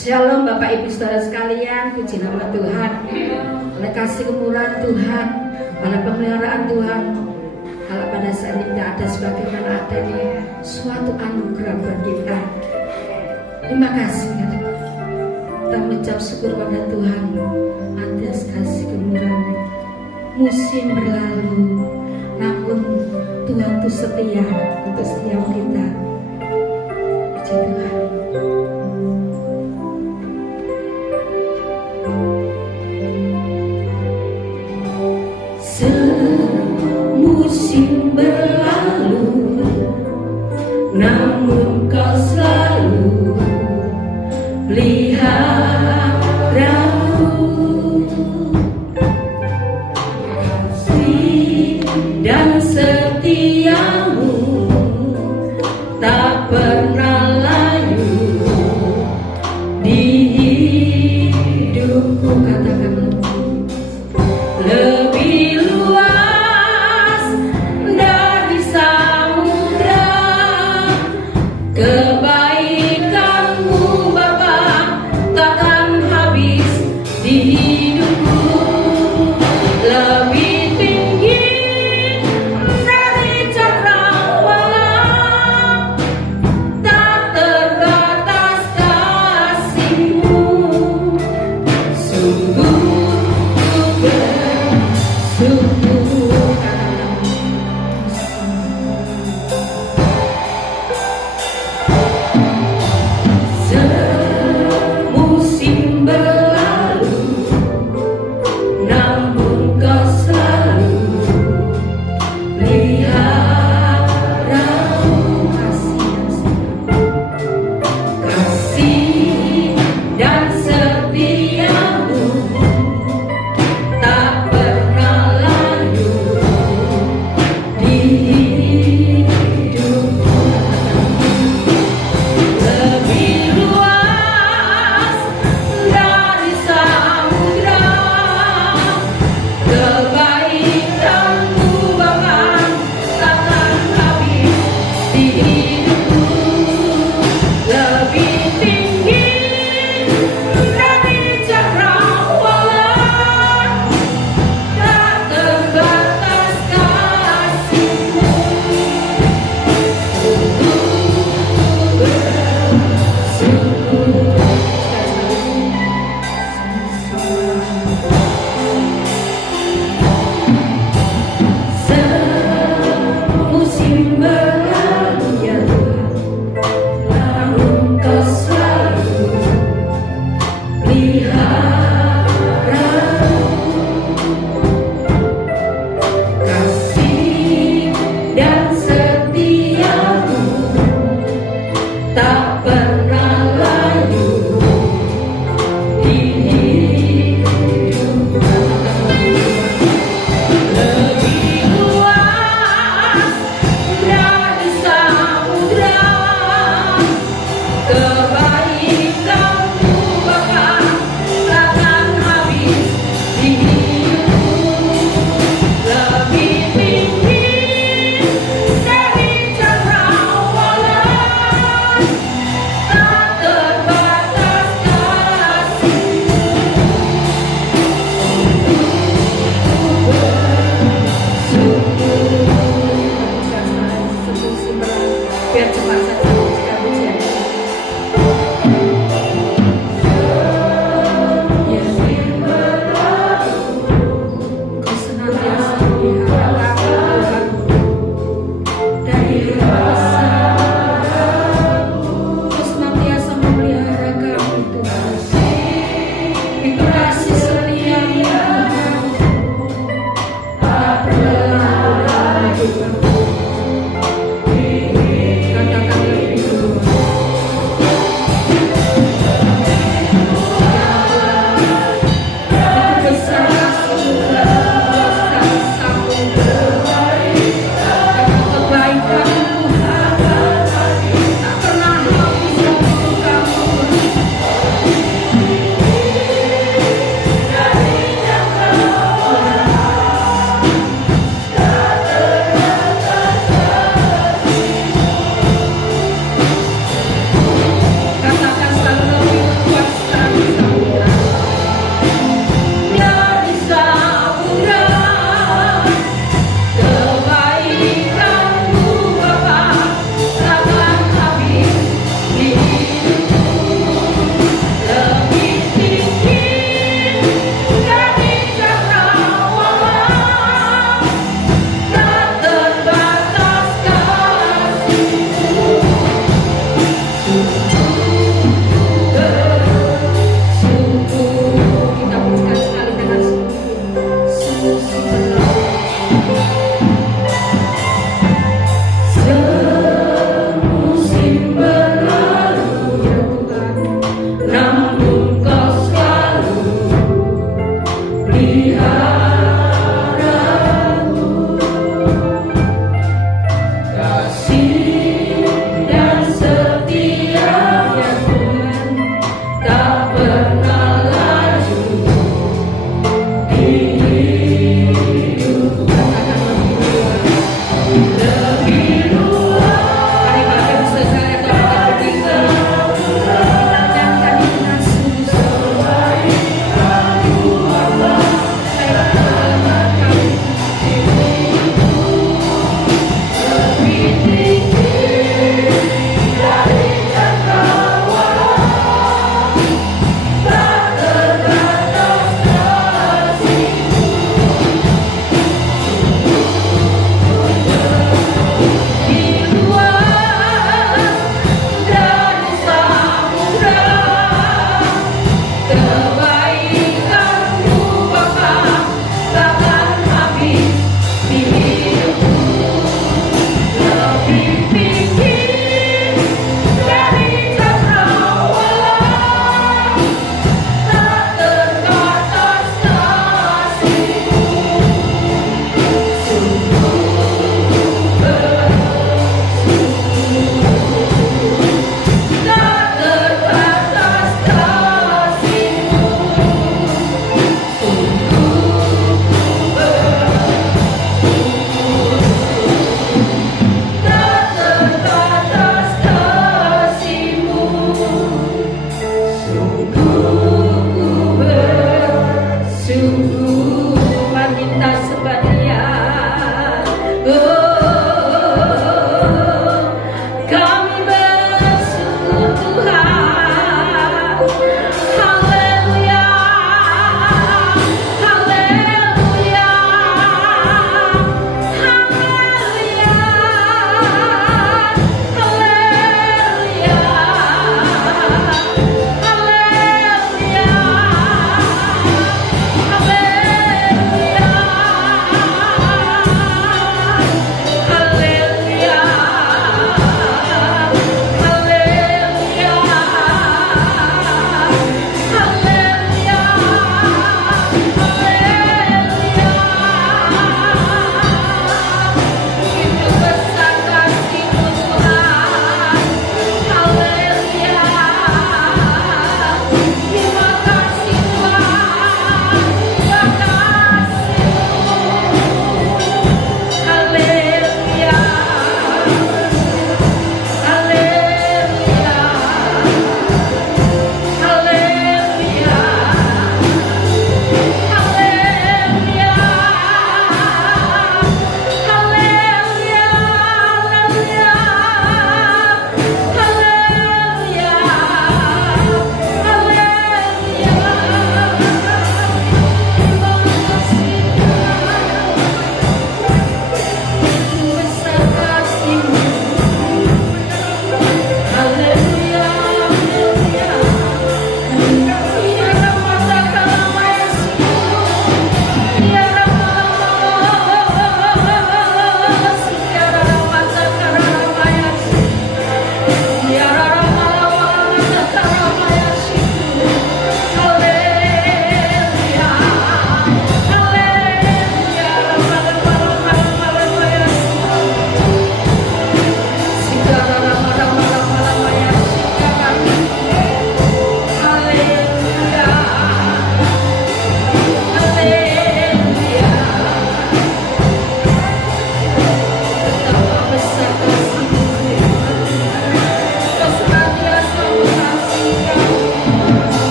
Shalom Bapak Ibu Saudara sekalian, puji nama Tuhan. Oleh kasih kemurahan Tuhan, oleh pemeliharaan Tuhan, kalau pada saat ini tidak ada sebagaimana adanya suatu anugerah buat kita. Terima kasih ya. Kita mengucap syukur pada Tuhan atas kasih kemurahan. Musim berlalu, namun Tuhan itu setia untuk setiap kita. Puji Tuhan. Musim berlalu, namun kau selalu peliharaku. Kasih dan setiamu tak pernah layu di hidupku. Katakan lebih luas dari samudra, kebaikanmu Bapa takkan habis di hidupku. Lebih tinggi dari cakrawala, tak terbatas kasih-Mu. Sungguh ku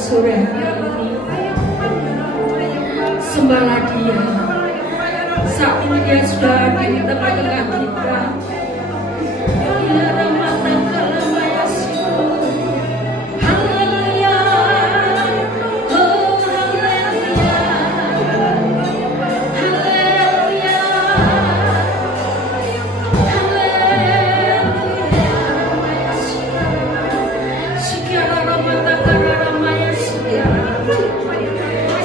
sore hari ini. Sembahlah Dia. Saat ini Dia sudah hadir di tengah-tengah kita. Ya Rahmatan Kalamaya Situ. Haleluya. Oh haleluya. Haleluya. Haleluya. Sekian Rahmatan Kalamaya Situ.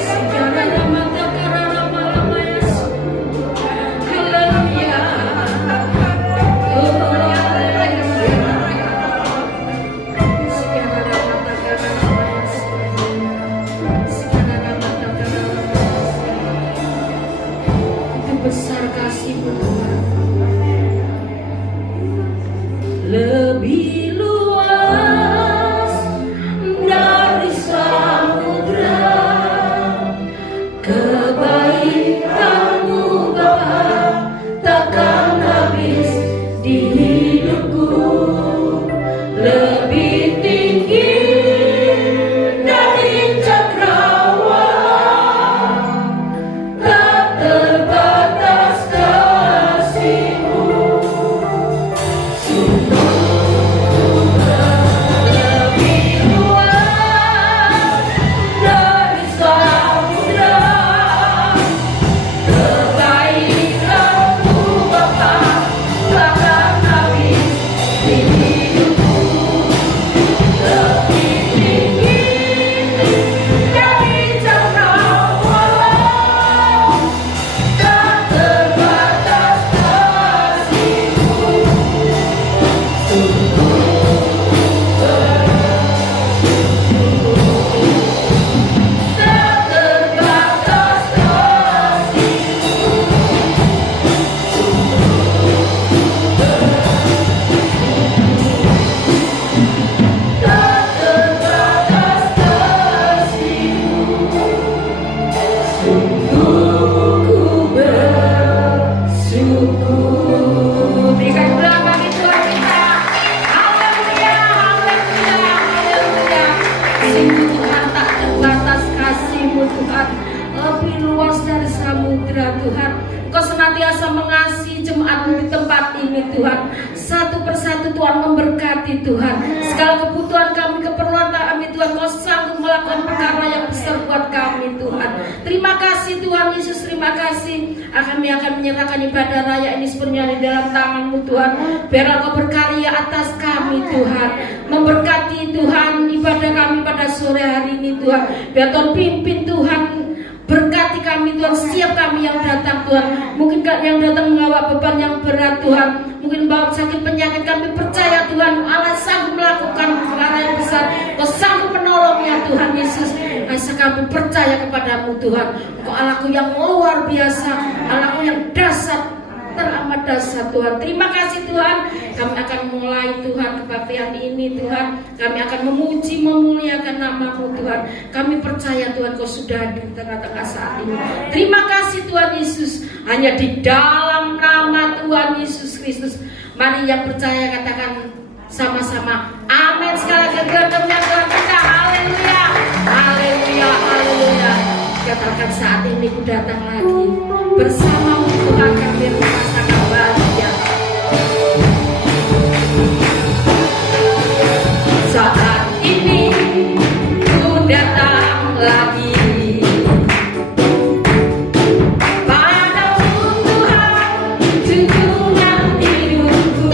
Sekian Rahmatan Kalamaya Situ. Haleluya. Besar kasih-Mu Tuhan, lebih luas dari samudra, kebaikan-Mu Bapa takkan habis di hidupku, lebih tinggi dari cakrawala, tak terbatas kasih-Mu. Lebih luas dari samudra, kebaikan-Mu Bapa takkan habis di hidupku, lebih tinggi dari cakrawala, tak terbatas kasih-Mu. Tak terbatas kasih-Mu. Tak terbatas kasih-Mu. Sungguh ku bersyukur. Berikan ulang bagi Tuhan kita. Haleluya, haleluya, haleluya. Sungguh Tuhan tak terbatas kasih-Mu Tuhan, lebih luas dari samudra Tuhan. Kau senantiasa mengasihi jemaat-Mu di tempat ini Tuhan. Satu persatu Tuhan memberkati Tuhan. Segala kebutuhan kami, keperluan kami Tuhan, Kau sanggup melakukan perkara yang besar buat kami Tuhan. Terima kasih Tuhan Yesus, terima kasih. Kami akan menyerahkan ibadah raya ini sepenuhnya di dalam tangan-Mu Tuhan. Biarlah Kau berkarya atas kami Tuhan. Memberkati Tuhan ibadah kami pada sore hari ini Tuhan. Biar Tuhan pimpin Tuhan. Berkati kami Tuhan, setiap kami yang datang Tuhan. Mungkin yang datang membawa beban yang berat Tuhan, mungkin bawa sakit penyakit, kami percaya Tuhan Allah sanggup melakukan perkara yang besar. Kau sanggup menolongnya Tuhan Yesus. Masa kami percaya kepadamu Tuhan. Kau Allahku yang luar biasa, Allahku yang dahsyat, teramat dahsyat Tuhan. Terima kasih Tuhan. Kami akan mulai Tuhan kebaktian ini Tuhan. Kami akan memuji, memuliakan nama-Mu Tuhan. Kami percaya Tuhan Kau sudah di tengah-tengah saat ini. Terima kasih Tuhan Yesus. Hanya di dalam nama Tuhan Yesus Kristus. Mari yang percaya katakan sama-sama amin. Sekali lagi gerbangnya Tuhan kita. Haleluya, haleluya, haleluya. Katakan saat ini ku datang lagi bersama-Mu Tuhan, kami merasakan bahagia. Saat ini ku datang lagi padamu Tuhan, junjungan hidupku.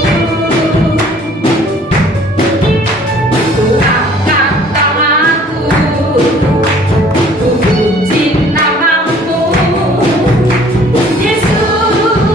Ku angkat tanganku, ku puji nama-Mu Yesus.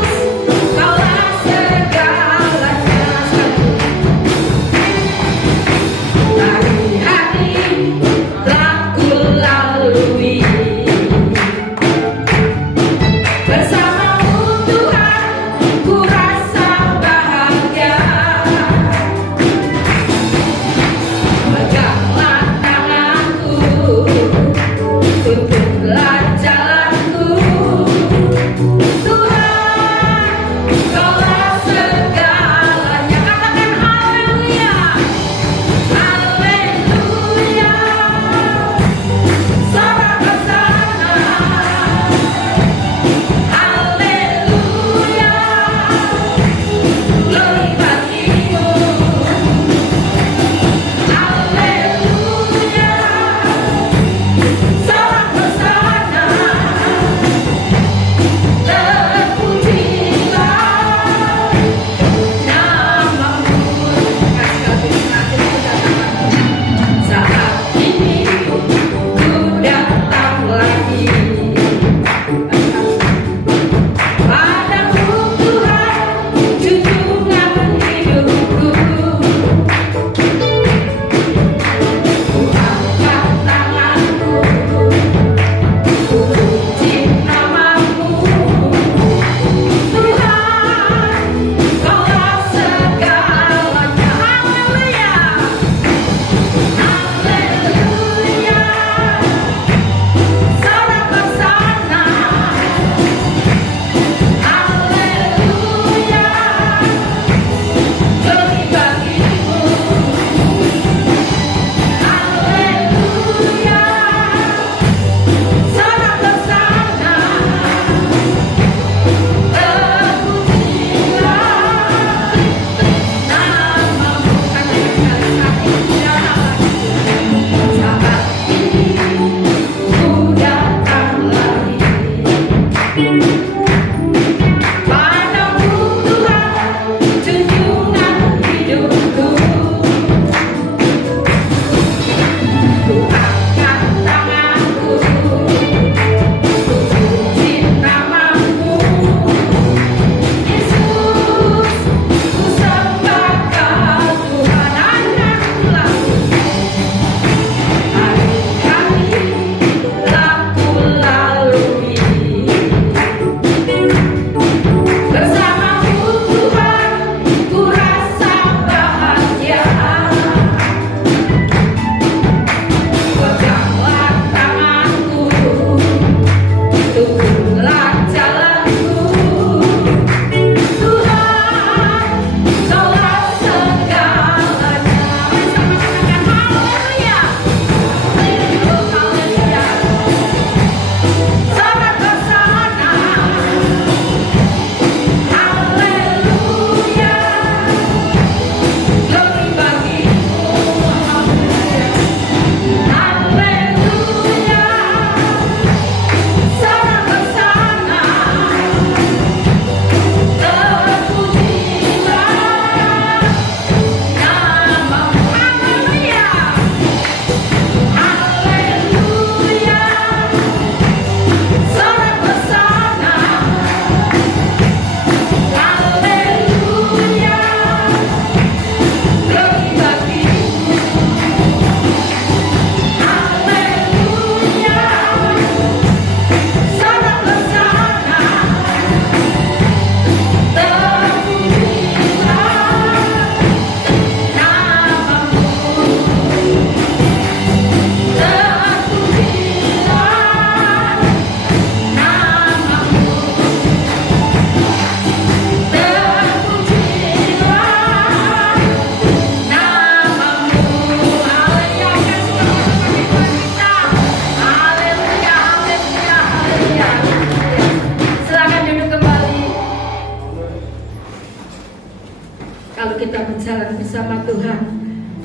Kalau kita berjalan bersama Tuhan,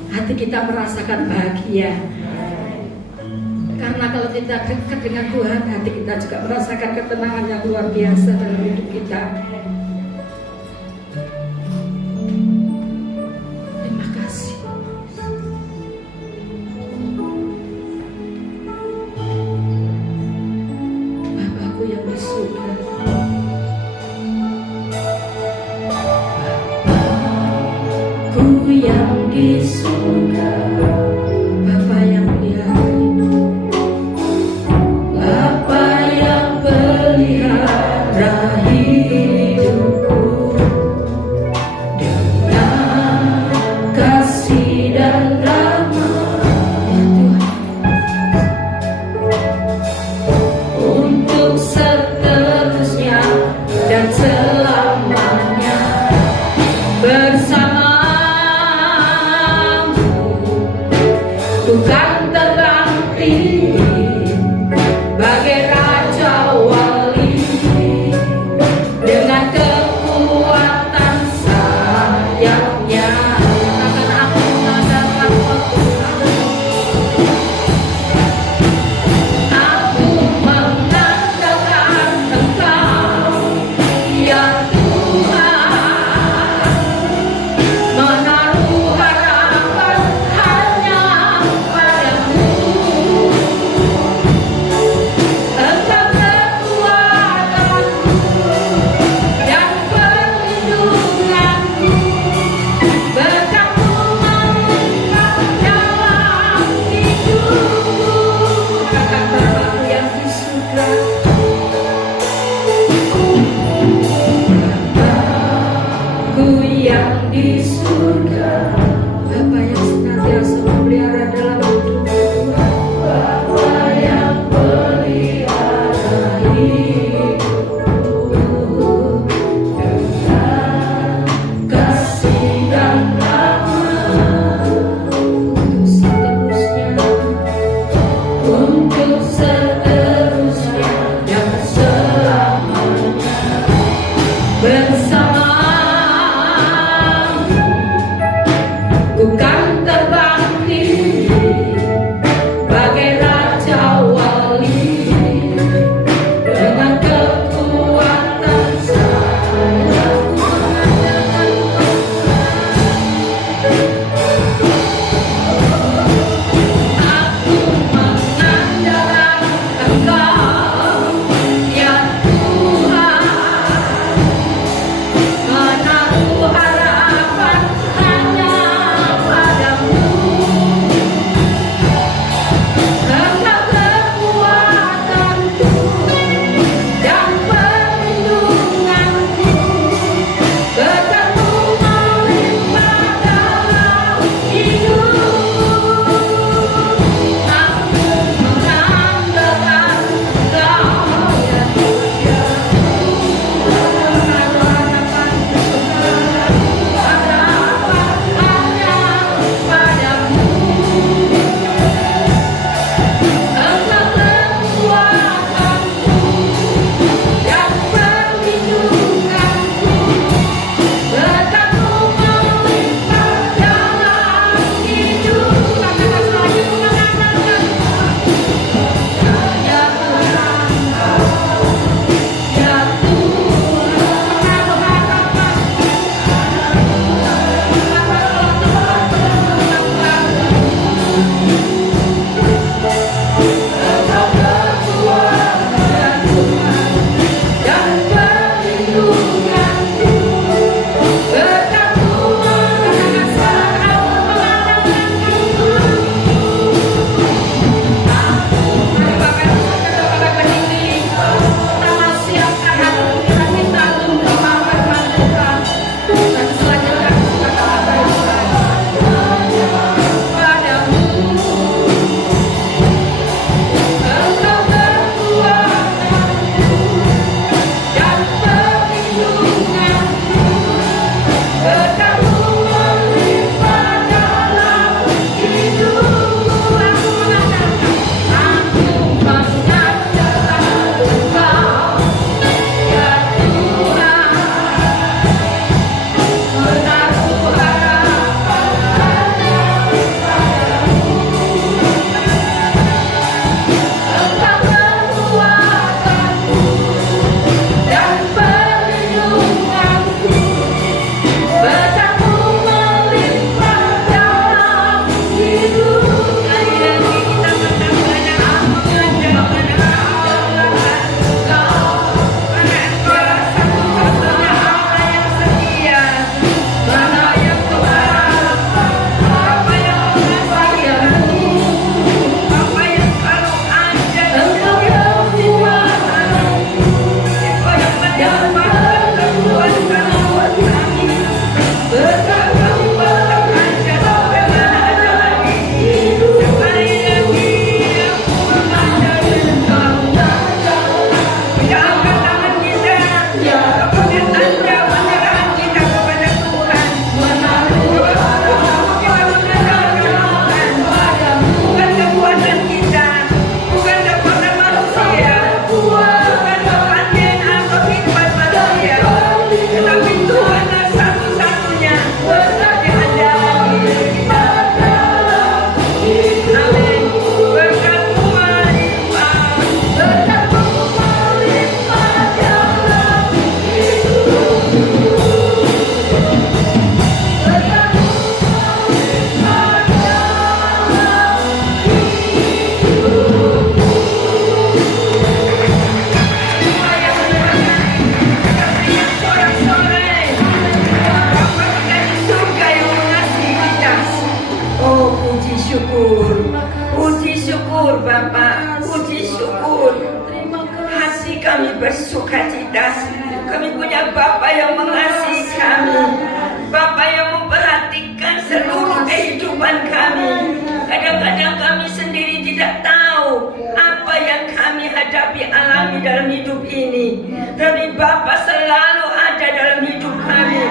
hati kita merasakan bahagia. Karena kalau kita dekat dengan Tuhan, hati kita juga merasakan ketenangan yang luar biasa dalam hidup kita. Terima kasih. Bapakku yang di surga, Bapakku yang di surga, Bapa yang pelihara hidupku dengan kasih dan rahmat untuk seterusnya dan selamanya bersamamu. Bukan terbang tinggi bagai raja wali, dengan kekuatan sayapnya akan aku mengadakan aku mengandalkan Engkau ya Tuhan, menaruh harapan hanya padamu. Engkau kekuatanku dan perlindunganku, berkat-Mu melimpah dalam hidupku. Katakan Bapakku yang di surga, Bapakku yang di surga, Bapa yang senantiasa memelihara dalam hidupku, Bapa yang pelihara hidupku dengan kasih dan rahmat untuk seterusnya dan selamanya bersamamu. Bukan terbang tinggi bagai raja wali, dengan kekuatan sayapmu aku mengandalkan Engkau ya Tuhan, menaruh harapan hanya padamu. Engkau kekuatanku dan perlindunganku, berkat-Mu melimpah dalam hidupku. Aku mengandalkan Engkau ya Menaruh syukur. Puji syukur Bapa, puji syukur. Hati kami bersuka cita. Kami punya Bapa yang mengasihi kami, Bapa yang memperhatikan seluruh kehidupan kami. Kadang-kadang kami sendiri tidak tahu apa yang kami alami dalam hidup ini, tapi Bapa selalu ada dalam hidup kami.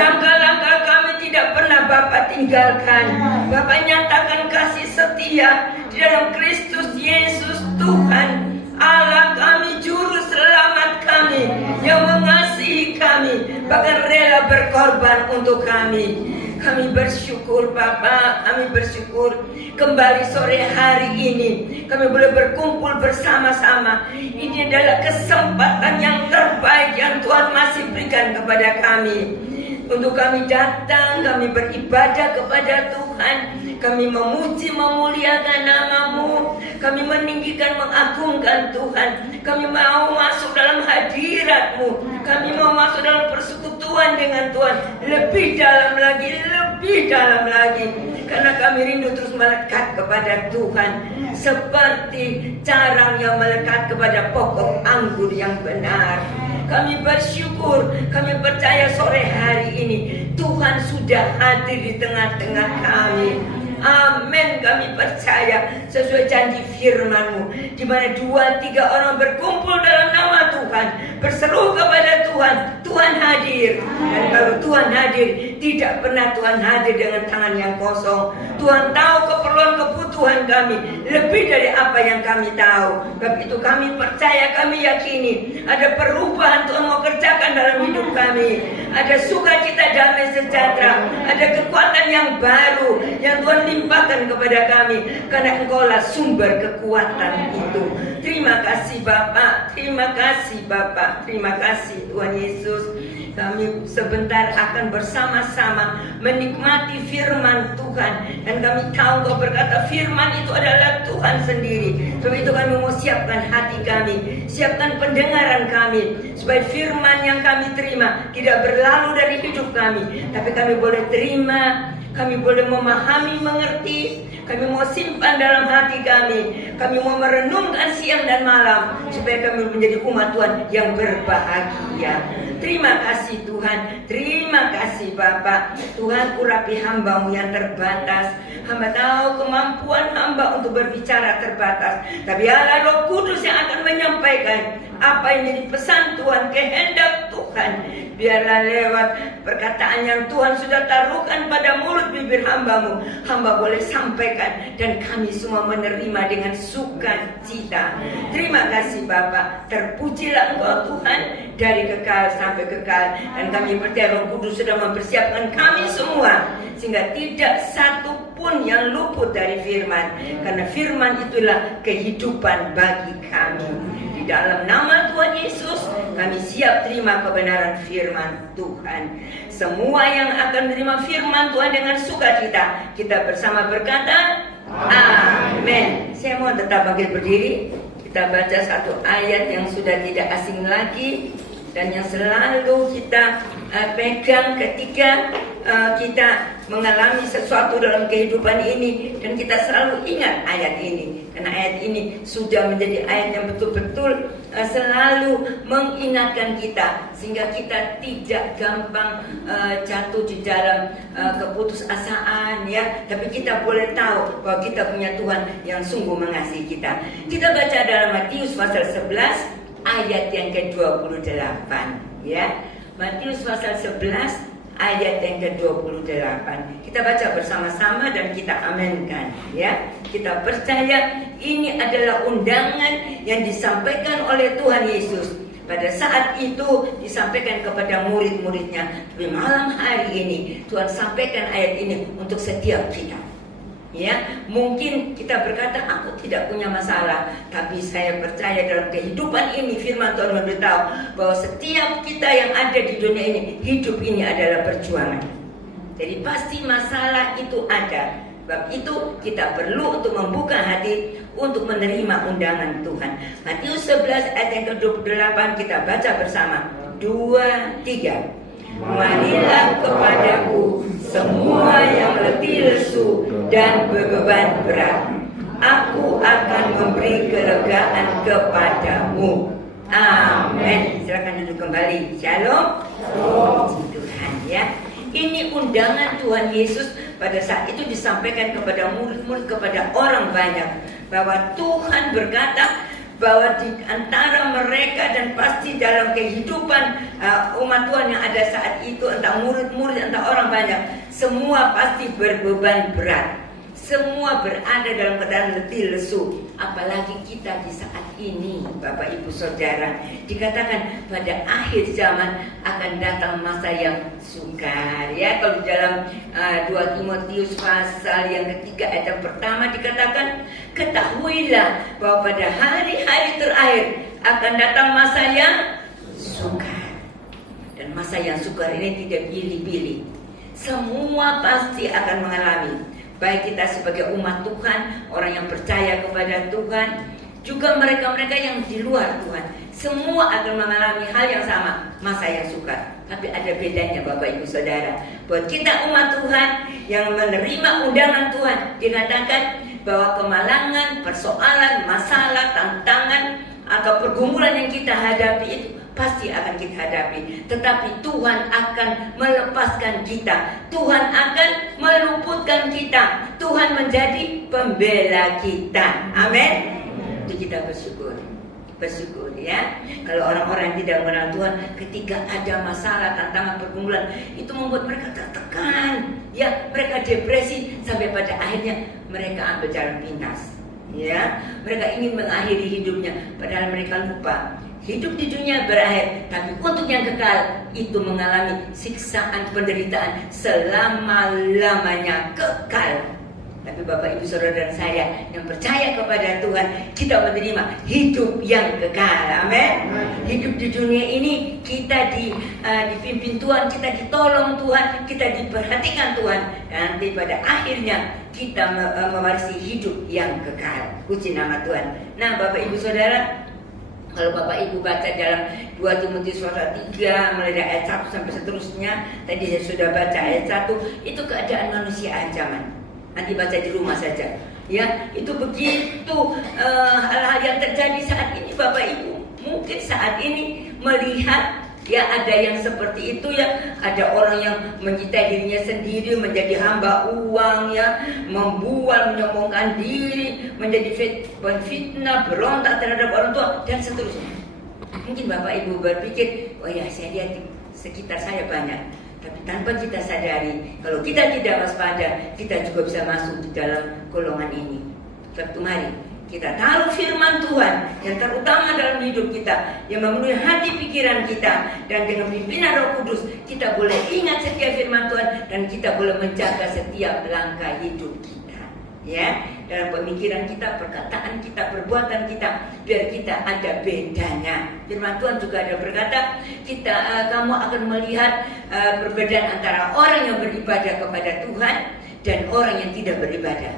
Langkah-langkah kami tidak pernah Bapa tinggalkan. Bapa nyatakan kasih setia di dalam Kristus Yesus Tuhan Allah kami, juru selamat kami, yang mengasihi kami, bahkan rela berkorban untuk kami. Kami bersyukur Bapa, kami bersyukur kembali sore hari ini kami boleh berkumpul bersama-sama. Ini adalah kesempatan yang terbaik yang Tuhan masih berikan kepada kami, untuk kami datang, kami beribadah kepada Tuhan, kami memuji memuliakan nama-Mu, kami meninggikan mengagungkan Tuhan, kami mau masuk dalam hadirat-Mu, kami mau masuk dalam persekutuan dengan Tuhan lebih dalam lagi, karena kami rindu terus melekat kepada Tuhan seperti carang yang melekat kepada pokok anggur yang benar. Kami bersyukur, kami percaya sore hari ini Tuhan sudah hadir di tengah-tengah kami. Amin, kami percaya sesuai janji firman-Mu, di mana 2-3 orang berkumpul dalam nama Tuhan, berseru kepada Tuhan, Tuhan hadir. Dan kalau Tuhan hadir, tidak pernah Tuhan hadir dengan tangan yang kosong. Tuhan tahu keperluan kebutuhan kami lebih dari apa yang kami tahu. Sebab itu kami percaya, kami yakini ada perubahan Tuhan mau kerjakan dalam hidup kami. Ada sukacita, damai sejahtera, ada kekuatan yang baru yang Tuhan limpahkan kepada kami, karena Engkaulah sumber kekuatan itu. Terima kasih Bapa, terima kasih Bapa, terima kasih Tuhan Yesus. Kami sebentar akan bersama-sama menikmati firman Tuhan, dan kami tahu Engkau berkata firman itu adalah Tuhan sendiri. Sebab itu kami mau siapkan hati kami, siapkan pendengaran kami, supaya firman yang kami terima tidak berlalu dari hidup kami, tapi kami boleh terima, kami boleh memahami, mengerti, kami mau simpan dalam hati kami mau merenungkan siang dan malam, supaya kami menjadi umat Tuhan yang berbahagia. Terima kasih Tuhan, terima kasih Bapa. Tuhan, urapi hamba-Mu yang terbatas. Hamba tahu kemampuan hamba untuk berbicara terbatas, tapi Allah Roh Kudus yang akan menyampaikan apa yang jadi pesan Tuhan, kehendak Tuhan. Biarlah lewat perkataan yang Tuhan sudah taruhkan pada mulut bibir hamba-Mu, hamba boleh sampaikan, dan kami semua menerima dengan sukacita. Terima kasih Bapa, terpujilah Engkau Tuhan dari kekal sampai kekal. Dan kami percaya Roh Kudus sudah mempersiapkan kami semua, sehingga tidak satu pun yang luput dari firman, karena firman itulah kehidupan bagi kami. Di dalam nama Tuhan Yesus kami siap terima kebenaran firman Tuhan. Semua yang akan menerima firman Tuhan dengan sukacita, kita bersama berkata amin. Saya mau tetap bangkit berdiri. Kita baca satu ayat yang sudah tidak asing lagi, dan yang selalu kita pegang ketika kita mengalami sesuatu dalam kehidupan ini, dan kita selalu ingat ayat ini, karena ayat ini sudah menjadi ayat yang betul-betul selalu mengingatkan kita, sehingga kita tidak gampang jatuh di dalam keputusasaan, ya. Tapi kita boleh tahu bahwa kita punya Tuhan yang sungguh mengasihi kita. Kita baca dalam Matius pasal 11 ayat yang ke-28, ya. Matius pasal 11 ayat yang ke-28. Kita baca bersama-sama dan kita aminkan, ya. Kita percaya ini adalah undangan yang disampaikan oleh Tuhan Yesus. Pada saat itu disampaikan kepada murid-muridnya, tapi malam hari ini Tuhan sampaikan ayat ini untuk setiap kita. Ya, mungkin kita berkata aku tidak punya masalah, tapi saya percaya dalam kehidupan ini firman Tuhan memberitahu bahwa setiap kita yang ada di dunia ini, hidup ini adalah perjuangan. Jadi pasti masalah itu ada. Sebab itu kita perlu untuk membuka hati untuk menerima undangan Tuhan. Matius 11 ayat yang ke-28 kita baca bersama. 2, 3. Marilah kepadaku semua yang letih lesu dan beban berat. Aku akan memberi kelegaan kepadamu. Amin. Silakan duduk kembali. Shalom. Tuhan ya. Ini undangan Tuhan Yesus pada saat itu disampaikan kepada murid-murid, kepada orang banyak, bahwa Tuhan berkata bahwa di antara mereka dan pasti dalam kehidupan umat Tuhan yang ada saat itu, entah murid-murid, entah orang banyak, semua pasti berbeban berat. Semua berada dalam keadaan letih lesu. Apalagi kita di saat ini, Bapak Ibu Saudara, dikatakan pada akhir zaman akan datang masa yang sukar. Ya, kalau dalam 2 Timotius pasal yang ketiga ayat yang pertama dikatakan, ketahuilah bahwa pada hari-hari terakhir akan datang masa yang sukar. Dan masa yang sukar ini tidak pilih-pilih. Semua pasti akan mengalami. Baik kita sebagai umat Tuhan, orang yang percaya kepada Tuhan, juga mereka-mereka yang di luar Tuhan, semua akan mengalami hal yang sama, masa yang sukar. Tapi ada bedanya Bapak Ibu Saudara. Buat kita umat Tuhan yang menerima undangan Tuhan, dikatakan bahwa kemalangan, persoalan, masalah, tantangan atau pergumulan yang kita hadapi itu pasti akan kita hadapi. Tetapi Tuhan akan melepaskan kita. Tuhan akan meluputkan kita. Tuhan menjadi pembela kita. Amin. Itu kita bersyukur. Bersyukur ya. Kalau orang-orang yang tidak mengenal Tuhan, ketika ada masalah, tantangan, pergumulan, itu membuat mereka tertekan. Ya, mereka depresi sampai pada akhirnya mereka ambil jalan pintas. Ya, mereka ingin mengakhiri hidupnya, padahal mereka lupa. Hidup di dunia berakhir, tapi untuk yang kekal itu mengalami siksaan penderitaan selama-lamanya, kekal. Tapi Bapak Ibu Saudara dan saya yang percaya kepada Tuhan, kita menerima hidup yang kekal. Amin. Hidup di dunia ini kita dipimpin Tuhan, kita ditolong Tuhan, kita diperhatikan Tuhan, dan nanti pada akhirnya kita mewarisi hidup yang kekal. Puji nama Tuhan. Nah, Bapak Ibu Saudara, kalau Bapak Ibu baca dalam 2 Timotius pasal 3 mulai dari ayat 1 sampai seterusnya, tadi saya sudah baca ayat 1, itu keadaan manusia ancaman. Nanti baca di rumah saja. Ya, itu begitu hal-hal yang terjadi saat ini Bapak Ibu. Mungkin saat ini melihat ya ada yang seperti itu ya, ada orang yang mencintai dirinya sendiri, menjadi hamba uang ya, membual, menyombongkan diri, menjadi fitnah, berontak terhadap orang tua dan seterusnya. Mungkin Bapak Ibu berpikir, oh ya saya lihat di sekitar saya banyak. Tapi tanpa kita sadari, kalau kita tidak waspada, kita juga bisa masuk di dalam golongan ini. Sebab mari kita tahu firman Tuhan yang terutama dalam hidup kita, yang memenuhi hati pikiran kita, dan dengan pimpinan Roh Kudus kita boleh ingat setiap firman Tuhan dan kita boleh menjaga setiap langkah hidup kita. Ya, dalam pemikiran kita, perkataan kita, perbuatan kita, biar kita ada bedanya. Firman Tuhan juga ada berkata, kamu akan melihat perbedaan antara orang yang beribadah kepada Tuhan dan orang yang tidak beribadah,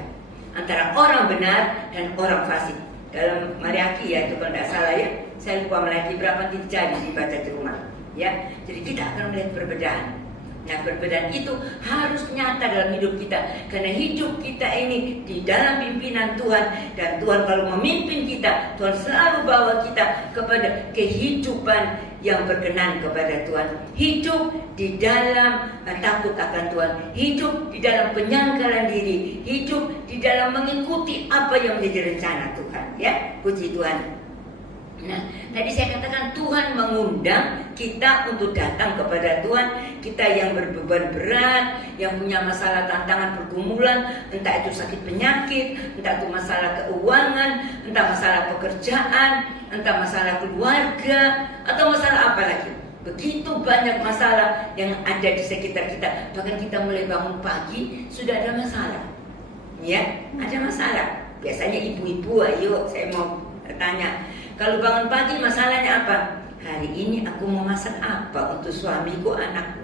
antara orang benar dan orang fasik. Dalam Maliaki ya, itu kalau tidak salah ya, saya lupa Maliaki berapa, nanti dicari dibaca di rumah. Ya, jadi kita akan melihat perbedaan. Nah, perbedaan itu harus nyata dalam hidup kita, karena hidup kita ini di dalam pimpinan Tuhan, dan Tuhan kalau memimpin kita, Tuhan selalu bawa kita kepada kehidupan yang berkenan kepada Tuhan. Hidup di dalam takut akan Tuhan, hidup di dalam penyangkalan diri, hidup di dalam mengikuti apa yang menjadi rencana Tuhan. Ya, puji Tuhan. Nah, tadi saya katakan Tuhan mengundang kita untuk datang kepada Tuhan. Kita yang berbeban berat, yang punya masalah, tantangan, pergumulan, entah itu sakit penyakit, entah itu masalah keuangan, entah masalah pekerjaan, entah masalah keluarga, atau masalah apa lagi. Begitu banyak masalah yang ada di sekitar kita. Bahkan kita mulai bangun pagi sudah ada masalah. Ya, ada masalah. Biasanya ibu-ibu, ayo saya mau tanya, kalau bangun pagi masalahnya apa? Hari ini aku mau masak apa untuk suamiku, anakku.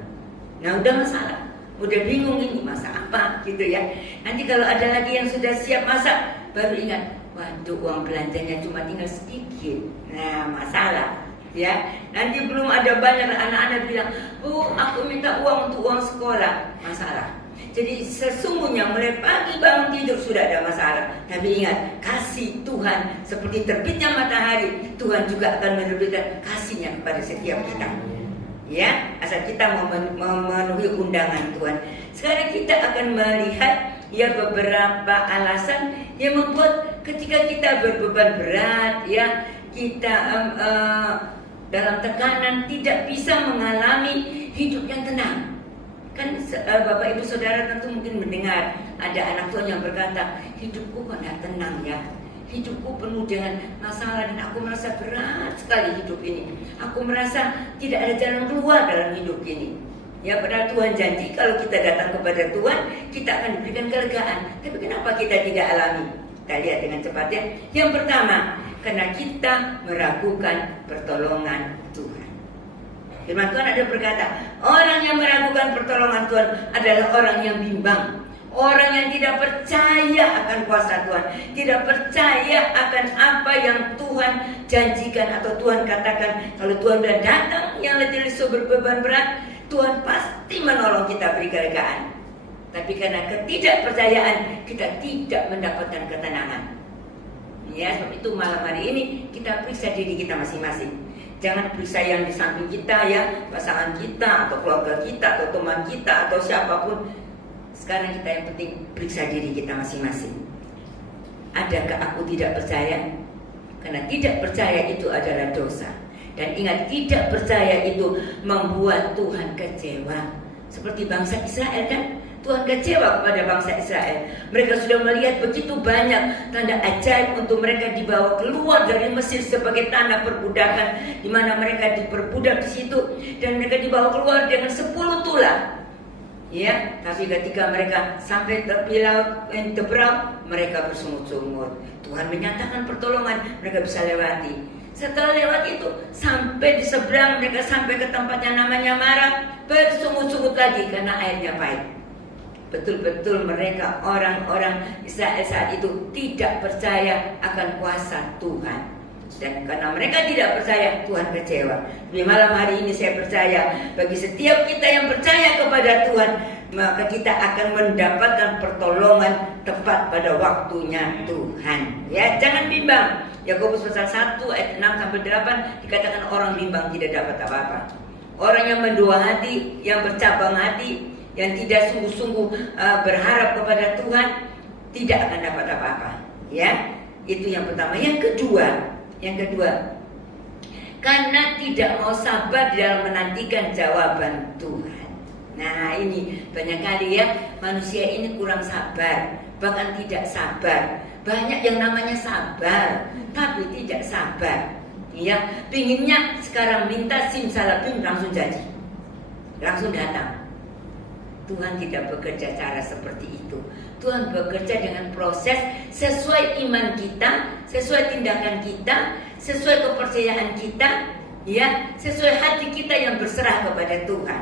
Nah, udah masalah, udah bingung ini masak apa gitu ya. Nanti kalau ada lagi yang sudah siap masak, baru ingat, waduh uang belanjanya cuma tinggal sedikit. Nah, masalah ya. Nanti belum ada banyak anak-anak bilang, Bu, aku minta uang untuk uang sekolah. Masalah. Jadi sesungguhnya mulai pagi bangun tidur sudah ada masalah. Tapi ingat, kasih Tuhan seperti terbitnya matahari, Tuhan juga akan menerbitkan kasihnya kepada setiap kita. Ya, asal kita memenuhi undangan Tuhan. Sekarang kita akan melihat ya beberapa alasan yang membuat ketika kita berbeban berat, ya kita dalam tekanan tidak bisa mengalami hidup yang tenang. Kan Bapak Ibu Saudara tentu mungkin mendengar ada anak Tuhan yang berkata, hidupku kok tidak tenang ya. Hidupku penuh dengan masalah dan aku merasa berat sekali hidup ini. Aku merasa tidak ada jalan keluar dalam hidup ini. Ya, padahal Tuhan janji kalau kita datang kepada Tuhan, kita akan diberikan kelegaan. Tapi kenapa kita tidak alami? Kita lihat dengan cepatnya. Yang pertama, karena kita meragukan pertolongan Tuhan. Firman Tuhan ada berkata, orang yang meragukan pertolongan Tuhan adalah orang yang bimbang. Orang yang tidak percaya akan kuasa Tuhan, tidak percaya akan apa yang Tuhan janjikan atau Tuhan katakan. Kalau Tuhan sudah datang yang letih lesu berbeban berat, Tuhan pasti menolong kita beri kelegaan. Tapi karena ketidakpercayaan, kita tidak mendapatkan ketenangan. Ya, sebab itu malam hari ini kita periksa diri kita masing-masing. Jangan periksa yang di samping kita ya, pasangan kita atau keluarga kita atau teman kita atau siapapun. Sekarang kita yang penting periksa diri kita masing-masing. Adakah aku tidak percaya? Karena tidak percaya itu adalah dosa. Dan ingat, tidak percaya itu membuat Tuhan kecewa. Seperti bangsa Israel kan, Tuhan kecewa kepada bangsa Israel. Mereka sudah melihat begitu banyak tanda ajaib untuk mereka dibawa keluar dari Mesir sebagai tanah perbudakan, di mana mereka diperbudak di situ, dan mereka dibawa keluar dengan 10 tulah. Ya, tapi ketika mereka sampai tepi laut Teberau, mereka bersungut-sungut. Tuhan menyatakan pertolongan, mereka bisa lewati. Setelah lewat itu, sampai di seberang, mereka sampai ke tempatnya namanya Mara, bersungut-sungut lagi karena airnya pahit. Betul-betul mereka orang-orang Israel saat itu tidak percaya akan kuasa Tuhan. Dan karena mereka tidak percaya, Tuhan kecewa. Di malam hari ini saya percaya, bagi setiap kita yang percaya kepada Tuhan, maka kita akan mendapatkan pertolongan tepat pada waktunya Tuhan. Ya, jangan bimbang. Yakobus pasal 1 ayat 6 sampai 8 dikatakan orang bimbang tidak dapat apa-apa. Orang yang mendua hati, yang bercabang hati, yang tidak sungguh-sungguh berharap kepada Tuhan, tidak akan dapat apa-apa. Ya, itu yang pertama. Yang kedua, karena tidak mau sabar di dalam menantikan jawaban Tuhan. Nah, ini banyak kali ya, manusia ini kurang sabar, bahkan tidak sabar. Banyak yang namanya sabar, tapi tidak sabar. Ya, pinginnya sekarang minta simsalabim langsung jadi, langsung datang. Tuhan tidak bekerja cara seperti itu. Tuhan bekerja dengan proses sesuai iman kita, sesuai tindakan kita, sesuai kepercayaan kita, ya, sesuai hati kita yang berserah kepada Tuhan.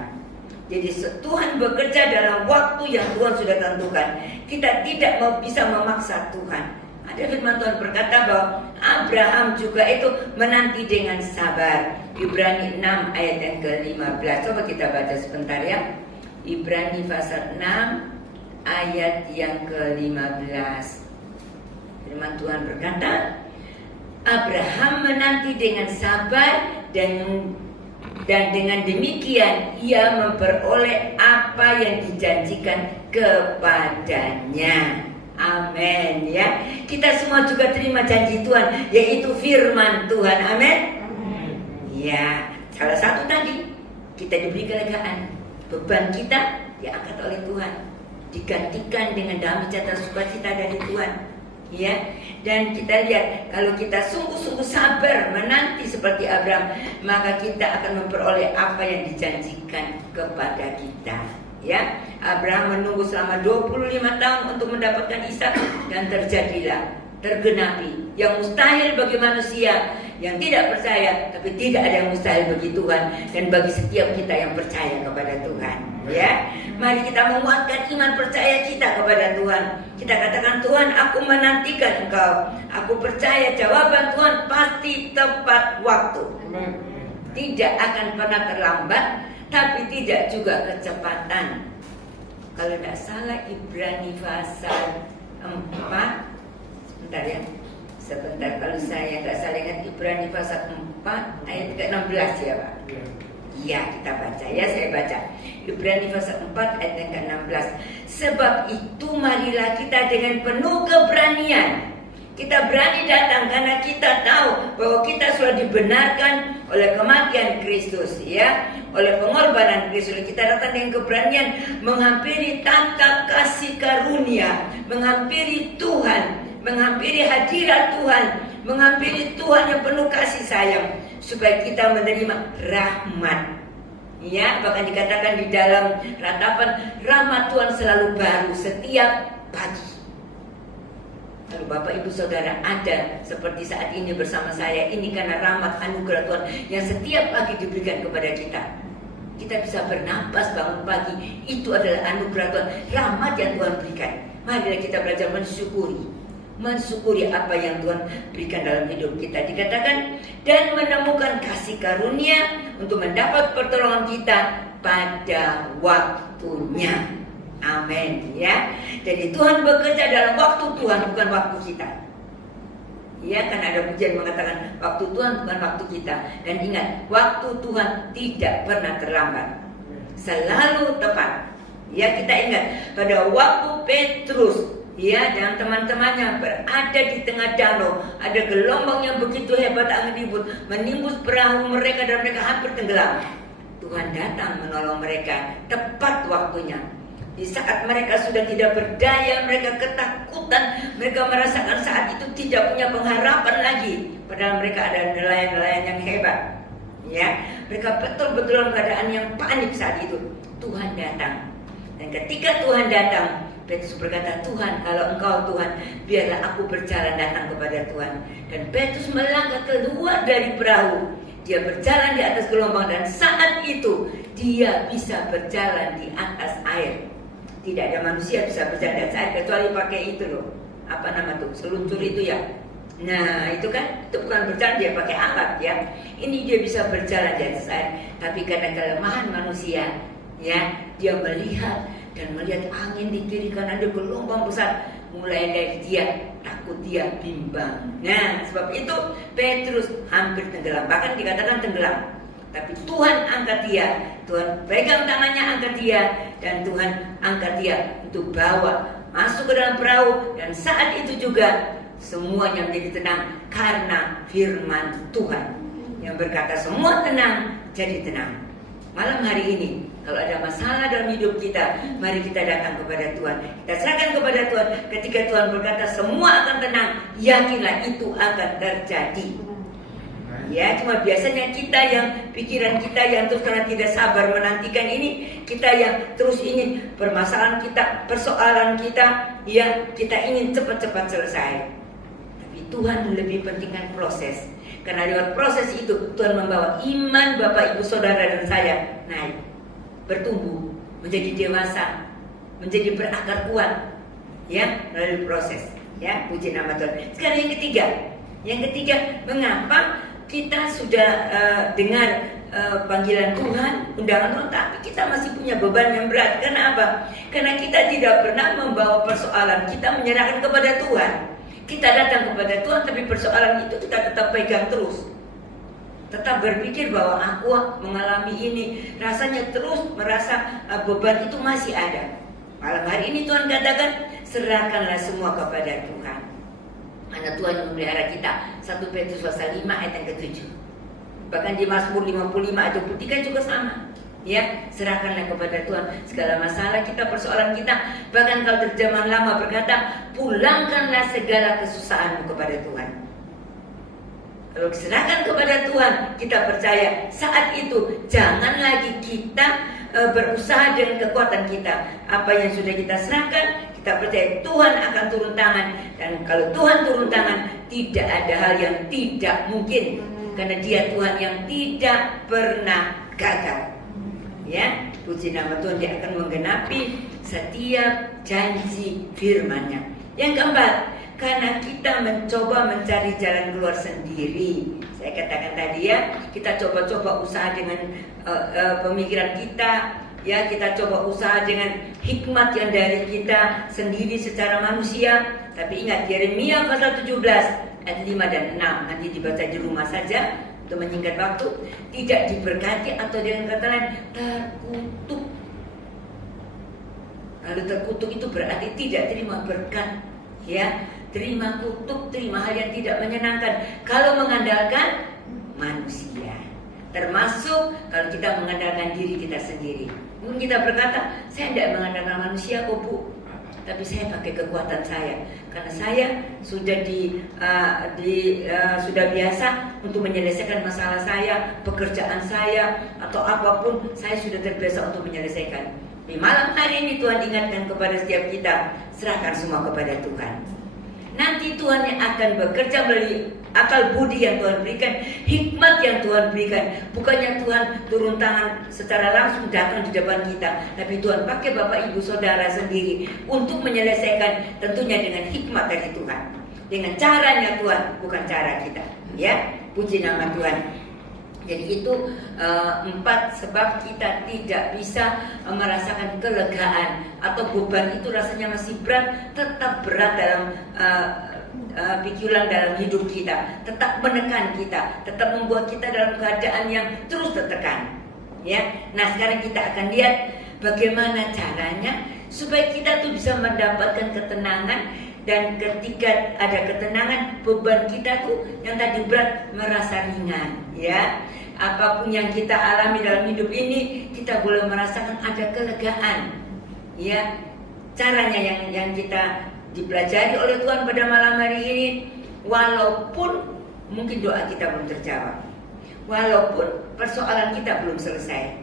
Jadi Tuhan bekerja dalam waktu yang Tuhan sudah tentukan. Kita tidak bisa memaksa Tuhan. Ada firman Tuhan berkata bahwa Abraham juga itu menanti dengan sabar. Ibrani 6 ayat yang ke-15. Coba kita baca sebentar ya. Ibrani pasal 6 ayat yang ke-15. Firman Tuhan berkata, Abraham menanti dengan sabar dan dengan demikian ia memperoleh apa yang dijanjikan kepadanya. Amin ya. Kita semua juga terima janji Tuhan, yaitu firman Tuhan. Amin. Ya, salah satu tadi kita diberi kelegaan. Beban kita diangkat oleh Tuhan, digantikan dengan damai sejahtera sukacita dari Tuhan. Ya, dan kita lihat kalau kita sungguh-sungguh sabar menanti seperti Abraham, maka kita akan memperoleh apa yang dijanjikan kepada kita. Ya, Abraham menunggu selama 25 tahun untuk mendapatkan Ishak, dan terjadilah, tergenapi yang mustahil bagi manusia yang tidak percaya, tapi tidak ada yang mustahil bagi Tuhan dan bagi setiap kita yang percaya kepada Tuhan. Ya, mari kita menguatkan iman percaya kita kepada Tuhan. Kita katakan, Tuhan, aku menantikan Engkau. Aku percaya jawaban Tuhan pasti tepat waktu. Tidak akan pernah terlambat, tapi tidak juga kecepatan. kalau tidak salah Ibrani pasal 4. Sebentar kalau saya tidak salah ingat, Ibrani pasal 4 ayat ke-16 ya Pak. Iya, kita baca ya, saya baca Ibrani pasal 4 ayat yang ke-16. Sebab itu marilah kita dengan penuh keberanian, kita berani datang karena kita tahu bahwa kita sudah dibenarkan oleh kematian Kristus, ya, oleh pengorbanan Kristus. Kita datang dengan keberanian menghampiri tata kasih karunia, menghampiri Tuhan, menghampiri hadirat Tuhan, menghampiri Tuhan yang penuh kasih sayang, supaya kita menerima rahmat. Ya, bahkan dikatakan di dalam ratapan, rahmat Tuhan selalu baru setiap pagi. Kalau Bapak Ibu Saudara ada seperti saat ini bersama saya, ini karena rahmat anugerah Tuhan yang setiap pagi diberikan kepada kita. Kita bisa bernapas bangun pagi, itu adalah anugerah Tuhan, rahmat yang Tuhan berikan. Marilah kita belajar mensyukuri apa yang Tuhan berikan dalam hidup kita. Dikatakan, dan menemukan kasih karunia untuk mendapat pertolongan kita pada waktunya. Amin, ya. Jadi Tuhan bekerja dalam waktu Tuhan, bukan waktu kita. Ya, kan ada pujian mengatakan waktu Tuhan bukan waktu kita. Dan ingat, waktu Tuhan tidak pernah terlambat, selalu tepat. Ya, kita ingat pada waktu Petrus, ya, dan teman-temannya berada di tengah danau, ada gelombang yang begitu hebat, angin ribut menimbus perahu mereka dan mereka hampir tenggelam. Tuhan datang menolong mereka tepat waktunya. Di saat mereka sudah tidak berdaya, mereka ketakutan, mereka merasakan saat itu tidak punya pengharapan lagi. Padahal mereka ada nelayan-nelayan yang hebat. Ya, mereka betul-betul dalam keadaan yang panik saat itu. Tuhan datang. Dan ketika Tuhan datang, Petrus berkata, Tuhan, kalau Engkau Tuhan, biarlah aku berjalan datang kepada Tuhan. Dan Petrus melangkah keluar dari perahu. Dia berjalan di atas gelombang, dan saat itu dia bisa berjalan di atas air. Tidak ada manusia bisa berjalan di atas air kecuali pakai itu loh. Apa nama tuh? Seluncur itu ya. Nah, itu kan, itu bukan berjalan, dia pakai alat ya. Ini dia bisa berjalan di atas air. Tapi karena kelemahan manusia, ya, dia melihat dan melihat angin di kiri kanan, ada gelombang besar. Mulai dari dia takut, dia bimbang. Nah, sebab itu Petrus hampir tenggelam, bahkan dikatakan tenggelam. Tapi Tuhan angkat dia, Tuhan pegang tangannya, angkat dia, dan Tuhan angkat dia untuk bawa masuk ke dalam perahu. Dan saat itu juga semuanya menjadi tenang karena firman Tuhan yang berkata semua tenang jadi tenang. Malam hari ini, kalau ada masalah dalam hidup kita, mari kita datang kepada Tuhan. Kita serahkan kepada Tuhan. Ketika Tuhan berkata semua akan tenang, yakinlah itu akan terjadi. Ya, cuma biasanya kita yang pikiran kita yang terus karena tidak sabar menantikan ini, kita yang terus ingin permasalahan kita, persoalan kita, ya, kita ingin cepat-cepat selesai. Tapi Tuhan lebih pentingkan proses. Karena lewat proses itu Tuhan membawa iman Bapak Ibu Saudara dan saya naik, bertumbuh, menjadi dewasa, menjadi berakar kuat, ya, melalui proses. Ya, puji nama Tuhan. Sekarang yang ketiga, mengapa kita sudah dengar panggilan Tuhan, undangan Tuhan, tapi kita masih punya beban yang berat. Karena apa? Karena kita tidak pernah membawa persoalan kita menyerahkan kepada Tuhan. Kita datang kepada Tuhan, tapi persoalan itu kita tetap pegang terus. Tetap berpikir bahwa aku mengalami ini, rasanya terus merasa beban itu masih ada. Malam hari ini Tuhan katakan, serahkanlah semua kepada Tuhan. Karena Tuhan yang memelihara kita. 1 Petrus pasal 5 ayat yang ke-7. Bahkan di Mazmur 55 ayat 23 juga sama. Ya, serahkanlah kepada Tuhan segala masalah kita, persoalan kita. Bahkan kalau terjemahan lama berkata, pulangkanlah segala kesusahanmu kepada Tuhan. Kalau diserahkan kepada Tuhan, kita percaya saat itu jangan lagi kita berusaha dengan kekuatan kita. Apa yang sudah kita serahkan, kita percaya Tuhan akan turun tangan. Dan kalau Tuhan turun tangan, tidak ada hal yang tidak mungkin. Karena Dia Tuhan yang tidak pernah gagal. Ya, puji nama Tuhan, Dia akan menggenapi setiap janji firman-Nya. Yang keempat, karena kita mencoba mencari jalan keluar sendiri. Saya katakan tadi ya, kita coba-coba usaha dengan pemikiran kita, ya kita coba usaha dengan hikmat yang dari kita sendiri secara manusia. Tapi ingat Yeremia pasal 17 ayat 5 dan 6, nanti dibaca di rumah saja untuk menyingkat waktu. Tidak diberkati atau dengan kata lain terkutuk. Lalu terkutuk itu berarti tidak terima berkat, ya, terima kutuk, terima hal yang tidak menyenangkan kalau mengandalkan manusia. Termasuk kalau kita mengandalkan diri kita sendiri. Mungkin kita berkata, saya tidak mengandalkan manusia kok Bu, tapi saya pakai kekuatan saya, karena saya sudah sudah biasa untuk menyelesaikan masalah saya, pekerjaan saya, atau apapun, saya sudah terbiasa untuk menyelesaikan. Di malam hari ini Tuhan ingatkan kepada setiap kita, serahkan semua kepada Tuhan. Nanti Tuhan yang akan bekerja melalui akal budi yang Tuhan berikan, hikmat yang Tuhan berikan. Bukannya Tuhan turun tangan secara langsung datang di depan kita, tapi Tuhan pakai Bapak Ibu Saudara sendiri untuk menyelesaikan, tentunya dengan hikmat dari Tuhan, dengan caranya Tuhan, bukan cara kita. Ya, puji nama Tuhan. Jadi itu 4 sebab kita tidak bisa merasakan kelegaan, atau beban itu rasanya masih berat, tetap berat dalam pikiran dalam hidup kita, tetap menekan kita, tetap membuat kita dalam keadaan yang terus tertekan. Ya, nah sekarang kita akan lihat bagaimana caranya supaya kita tuh bisa mendapatkan ketenangan, dan ketika ada ketenangan, beban kita tuh yang tadi berat merasa ringan. Ya, apapun yang kita alami dalam hidup ini, kita boleh merasakan ada kelegaan. Ya, caranya yang kita dipelajari oleh Tuhan pada malam hari ini, walaupun mungkin doa kita belum terjawab, walaupun persoalan kita belum selesai,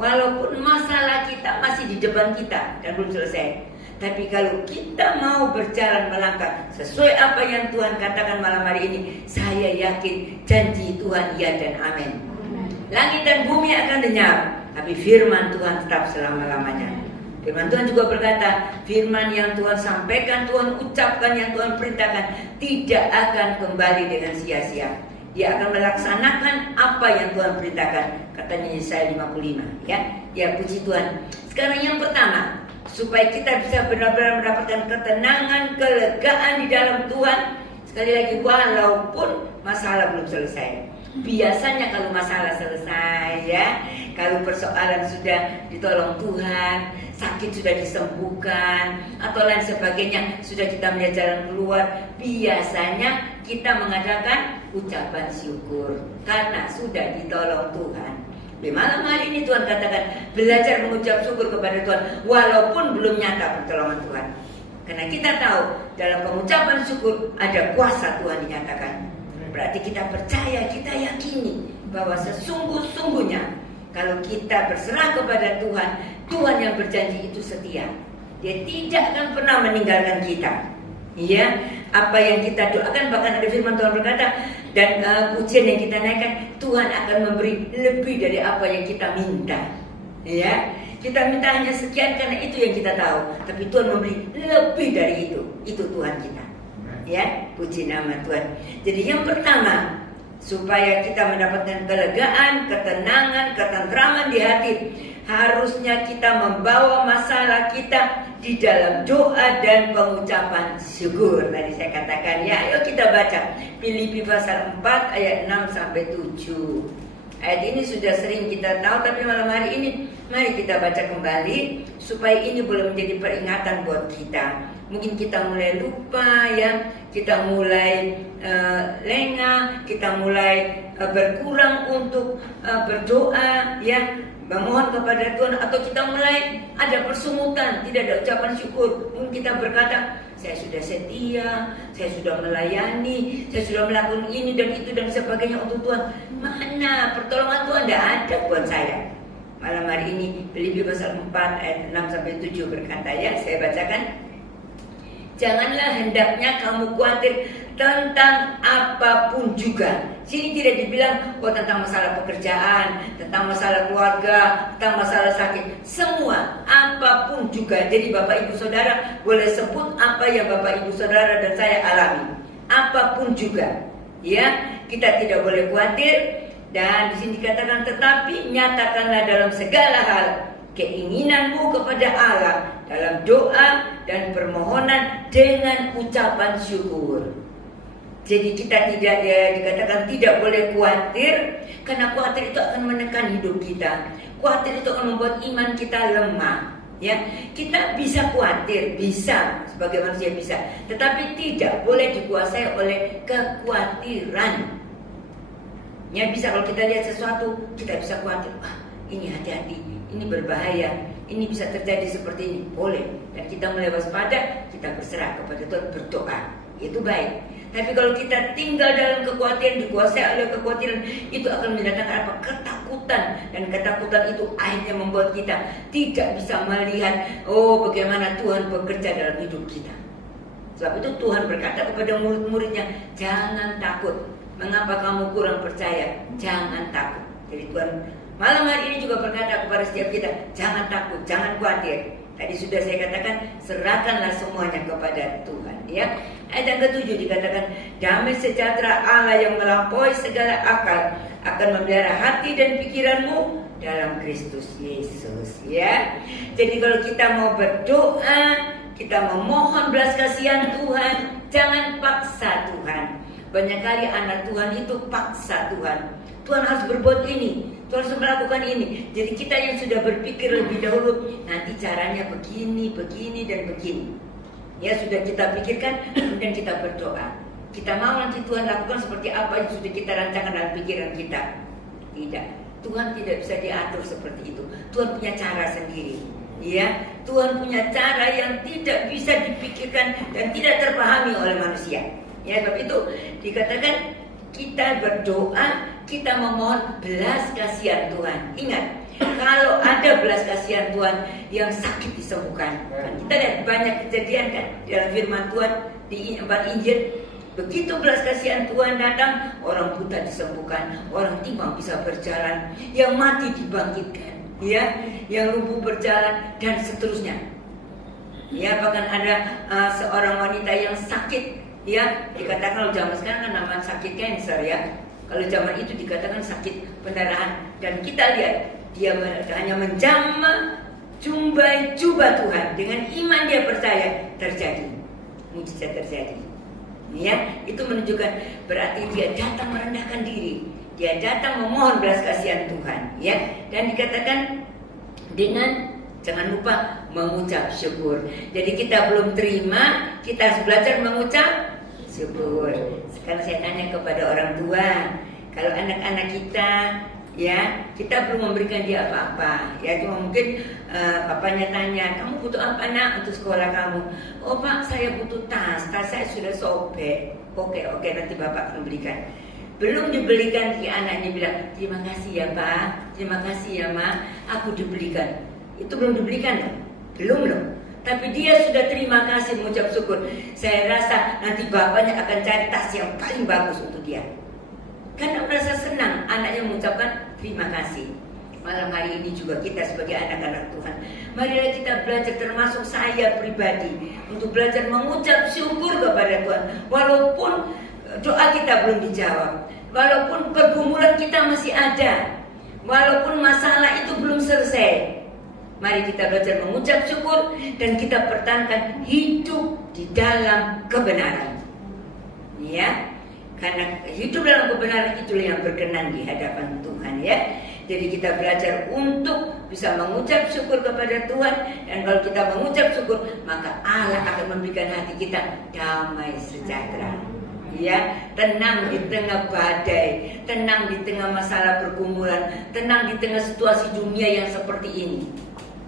walaupun masalah kita masih di depan kita dan belum selesai, tapi kalau kita mau berjalan melangkah sesuai apa yang Tuhan katakan malam hari ini, saya yakin janji Tuhan ya dan amin. Langit dan bumi akan lenyap, tapi firman Tuhan tetap selama-lamanya. Firman Tuhan juga berkata, firman yang Tuhan sampaikan, Tuhan ucapkan, yang Tuhan perintahkan tidak akan kembali dengan sia-sia. Dia akan melaksanakan apa yang Tuhan perintahkan, katanya Yesaya 55. Ya, puji Tuhan. Sekarang yang pertama, supaya kita bisa benar-benar mendapatkan ketenangan, kelegaan di dalam Tuhan. Sekali lagi, walaupun masalah belum selesai. Biasanya kalau masalah selesai, ya, kalau persoalan sudah ditolong Tuhan, sakit sudah disembuhkan, atau lain sebagainya, sudah kita melihat jalan keluar, biasanya kita mengadakan ucapan syukur karena sudah ditolong Tuhan. Di malam hari ini Tuhan katakan, belajar mengucap syukur kepada Tuhan walaupun belum nyata pertolongan Tuhan. Karena kita tahu dalam pengucapan syukur ada kuasa Tuhan dinyatakan. Berarti kita percaya, kita yakini bahwa sesungguh-sungguhnya kalau kita berserah kepada Tuhan, Tuhan yang berjanji itu setia. Dia tidak akan pernah meninggalkan kita. Ya, apa yang kita doakan, bahkan ada firman Tuhan berkata, dan pujian yang kita naikkan, Tuhan akan memberi lebih dari apa yang kita minta. Ya, kita minta hanya sekian karena itu yang kita tahu, tapi Tuhan memberi lebih dari itu. Itu Tuhan kita. Ya, puji nama Tuhan. Jadi yang pertama, supaya kita mendapatkan kelegaan, ketenangan, ketentraman di hati, harusnya kita membawa masalah kita di dalam doa dan pengucapan syukur. Tadi saya katakan, ya, ayo kita baca Filipi pasal 4 ayat 6 sampai 7. Ayat ini sudah sering kita tahu, tapi malam hari ini mari kita baca kembali supaya ini boleh menjadi peringatan buat kita. Mungkin kita mulai lupa, ya, kita mulai lengah, kita mulai berkurang untuk berdoa, ya, memohon kepada Tuhan, atau kita mulai ada persungutan, tidak ada ucapan syukur. Mungkin kita berkata, saya sudah setia, saya sudah melayani, saya sudah melakukan ini dan itu dan sebagainya untuk Tuhan. Mana pertolongan Tuhan? Tidak ada buat saya. Malam hari ini Filipi pasal 4 ayat 6 sampai 7 berkata, ya, saya bacakan. Janganlah hendaknya kamu khawatir tentang apapun juga. Sini tidak dibilang tentang masalah pekerjaan, tentang masalah keluarga, tentang masalah sakit. Semua, apapun juga. Jadi Bapak Ibu Saudara boleh sebut apa yang Bapak Ibu Saudara dan saya alami. Apapun juga. Ya, kita tidak boleh khawatir. Dan di sini dikatakan, tetapi nyatakanlah dalam segala hal keinginanmu kepada Allah dalam doa dan permohonan dengan ucapan syukur. Jadi kita tidak dikatakan tidak boleh khawatir, karena khawatir itu akan menekan hidup kita. Khawatir itu akan membuat iman kita lemah. Ya, kita bisa khawatir, bisa sebagai manusia bisa, tetapi tidak boleh dikuasai oleh kekhawatiran. Ya, bisa kalau kita lihat sesuatu, kita bisa khawatir, ini hati-hati, ini berbahaya, ini bisa terjadi seperti ini, boleh. Dan kita mulai waspada, kita berserah kepada Tuhan, berdoa, itu baik. Tapi kalau kita tinggal dalam kekhawatiran, dikuasai oleh kekhawatiran, itu akan mendatangkan apa? Ketakutan. Dan ketakutan itu akhirnya membuat kita tidak bisa melihat, bagaimana Tuhan bekerja dalam hidup kita. Sebab itu Tuhan berkata kepada murid-muridnya, jangan takut. Mengapa kamu kurang percaya? Jangan takut. Jadi Tuhan malam hari ini juga berkata kepada setiap kita, jangan takut, jangan khawatir. Tadi sudah saya katakan, serahkanlah semuanya kepada Tuhan. Ya, ayat yang ke-7 dikatakan, damai sejahtera Allah yang melampaui segala akal akan memelihara hati dan pikiranmu dalam Kristus Yesus. Ya, jadi kalau kita mau berdoa, kita memohon belas kasihan Tuhan, jangan paksa Tuhan. Banyak kali anak Tuhan itu paksa Tuhan. Tuhan harus berbuat ini, Tuhan harus melakukan ini. Jadi kita yang sudah berpikir lebih dahulu, nanti caranya begini, begini, dan begini. Ya, sudah kita pikirkan, kemudian kita berdoa. Kita mau nanti Tuhan lakukan seperti apa yang sudah kita rancangkan dalam pikiran kita. Tidak, Tuhan tidak bisa diatur seperti itu. Tuhan punya cara sendiri. Ya, Tuhan punya cara yang tidak bisa dipikirkan dan tidak terpahami oleh manusia. Ya, sebab itu dikatakan kita berdoa, kita memohon belas kasihan Tuhan. Ingat, kalau ada belas kasihan Tuhan, yang sakit disembuhkan. Kita lihat banyak kejadian kan dalam firman Tuhan di 4 Injil. Begitu belas kasihan Tuhan datang, orang buta disembuhkan, orang timpang bisa berjalan, yang mati dibangkitkan, ya, yang lumpuh berjalan, dan seterusnya. Ya, bahkan ada seorang wanita yang sakit, ya, dikatakan kalau zaman sekarang kan namanya sakit cancer, ya. Kalau zaman itu dikatakan sakit pendarahan. Dan kita lihat dia hanya menjamah jumbai jubah Tuhan, dengan iman dia percaya, terjadi mujizat terjadi. Ya, itu menunjukkan berarti dia datang merendahkan diri, dia datang memohon belas kasihan Tuhan, ya. Dan dikatakan dengan jangan lupa mengucap syukur. Jadi kita belum terima, kita harus belajar mengucap syukur. Sekarang saya tanya kepada orang tua, kalau anak-anak kita, ya, kita belum memberikan dia apa-apa, ya, cuma mungkin bapaknya tanya, kamu butuh apa nak untuk sekolah kamu? Oh pak, saya butuh tas saya sudah sobek. Oke, nanti bapak akan belikan. Belum dibelikan, si anaknya bilang, terima kasih ya pak, terima kasih ya ma, aku dibelikan. Itu belum dibelikan loh, belum loh. Tapi dia sudah terima kasih, mengucap syukur. Saya rasa nanti bapaknya akan cari tas yang paling bagus untuk dia, karena merasa senang anaknya mengucapkan terima kasih. Malam hari ini juga kita sebagai anak-anak Tuhan, marilah kita belajar, termasuk saya pribadi, untuk belajar mengucap syukur kepada Tuhan. Walaupun doa kita belum dijawab, walaupun pergumulan kita masih ada, walaupun masalah itu belum selesai, mari kita belajar mengucap syukur dan kita pertahankan hidup di dalam kebenaran. Ya, karena hidup dalam kebenaran itulah yang berkenan di hadapan Tuhan, ya. Jadi kita belajar untuk bisa mengucap syukur kepada Tuhan. Dan kalau kita mengucap syukur, maka Allah akan memberikan hati kita damai sejahtera, ya, tenang di tengah badai, tenang di tengah masalah pergumulan, tenang di tengah situasi dunia yang seperti ini.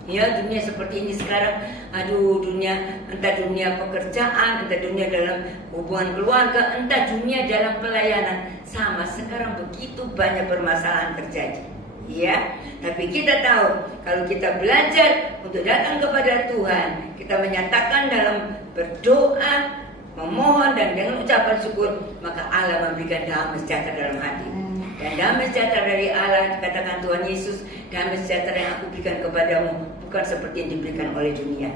Ya, dunia seperti ini sekarang, dunia, entah dunia pekerjaan, entah dunia dalam hubungan keluarga, entah dunia dalam pelayanan, sama sekarang begitu banyak permasalahan terjadi. Ya, tapi kita tahu kalau kita belajar untuk datang kepada Tuhan, kita menyatakan dalam berdoa, memohon dan dengan ucapan syukur, maka Allah memberikan damai sejahtera dalam hati. Dan damai sejahtera dari Allah, dikatakan Tuhan Yesus, damai sejahtera yang aku berikan kepadamu bukan seperti yang diberikan oleh dunia.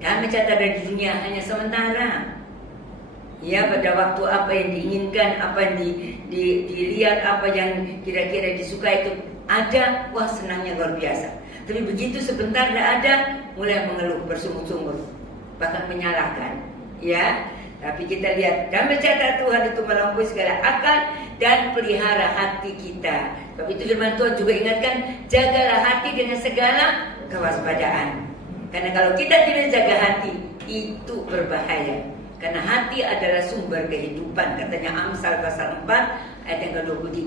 Damai sejahtera dari dunia hanya sementara. Ya, pada waktu apa yang diinginkan, apa yang dilihat, apa yang kira-kira disukai itu ada, wah senangnya luar biasa. Tapi begitu sebentar tidak ada, mulai mengeluh bersungut-sungut, bahkan menyalahkan. Ya, tapi kita lihat damai sejahtera Tuhan itu melampaui segala akal dan pelihara hati kita. Sebab itu firman Tuhan juga ingatkan, jagalah hati dengan segala kewaspadaan. Karena kalau kita tidak jaga hati, itu berbahaya. Karena hati adalah sumber kehidupan. Katanya Amsal pasal 4 ayat yang ke-23.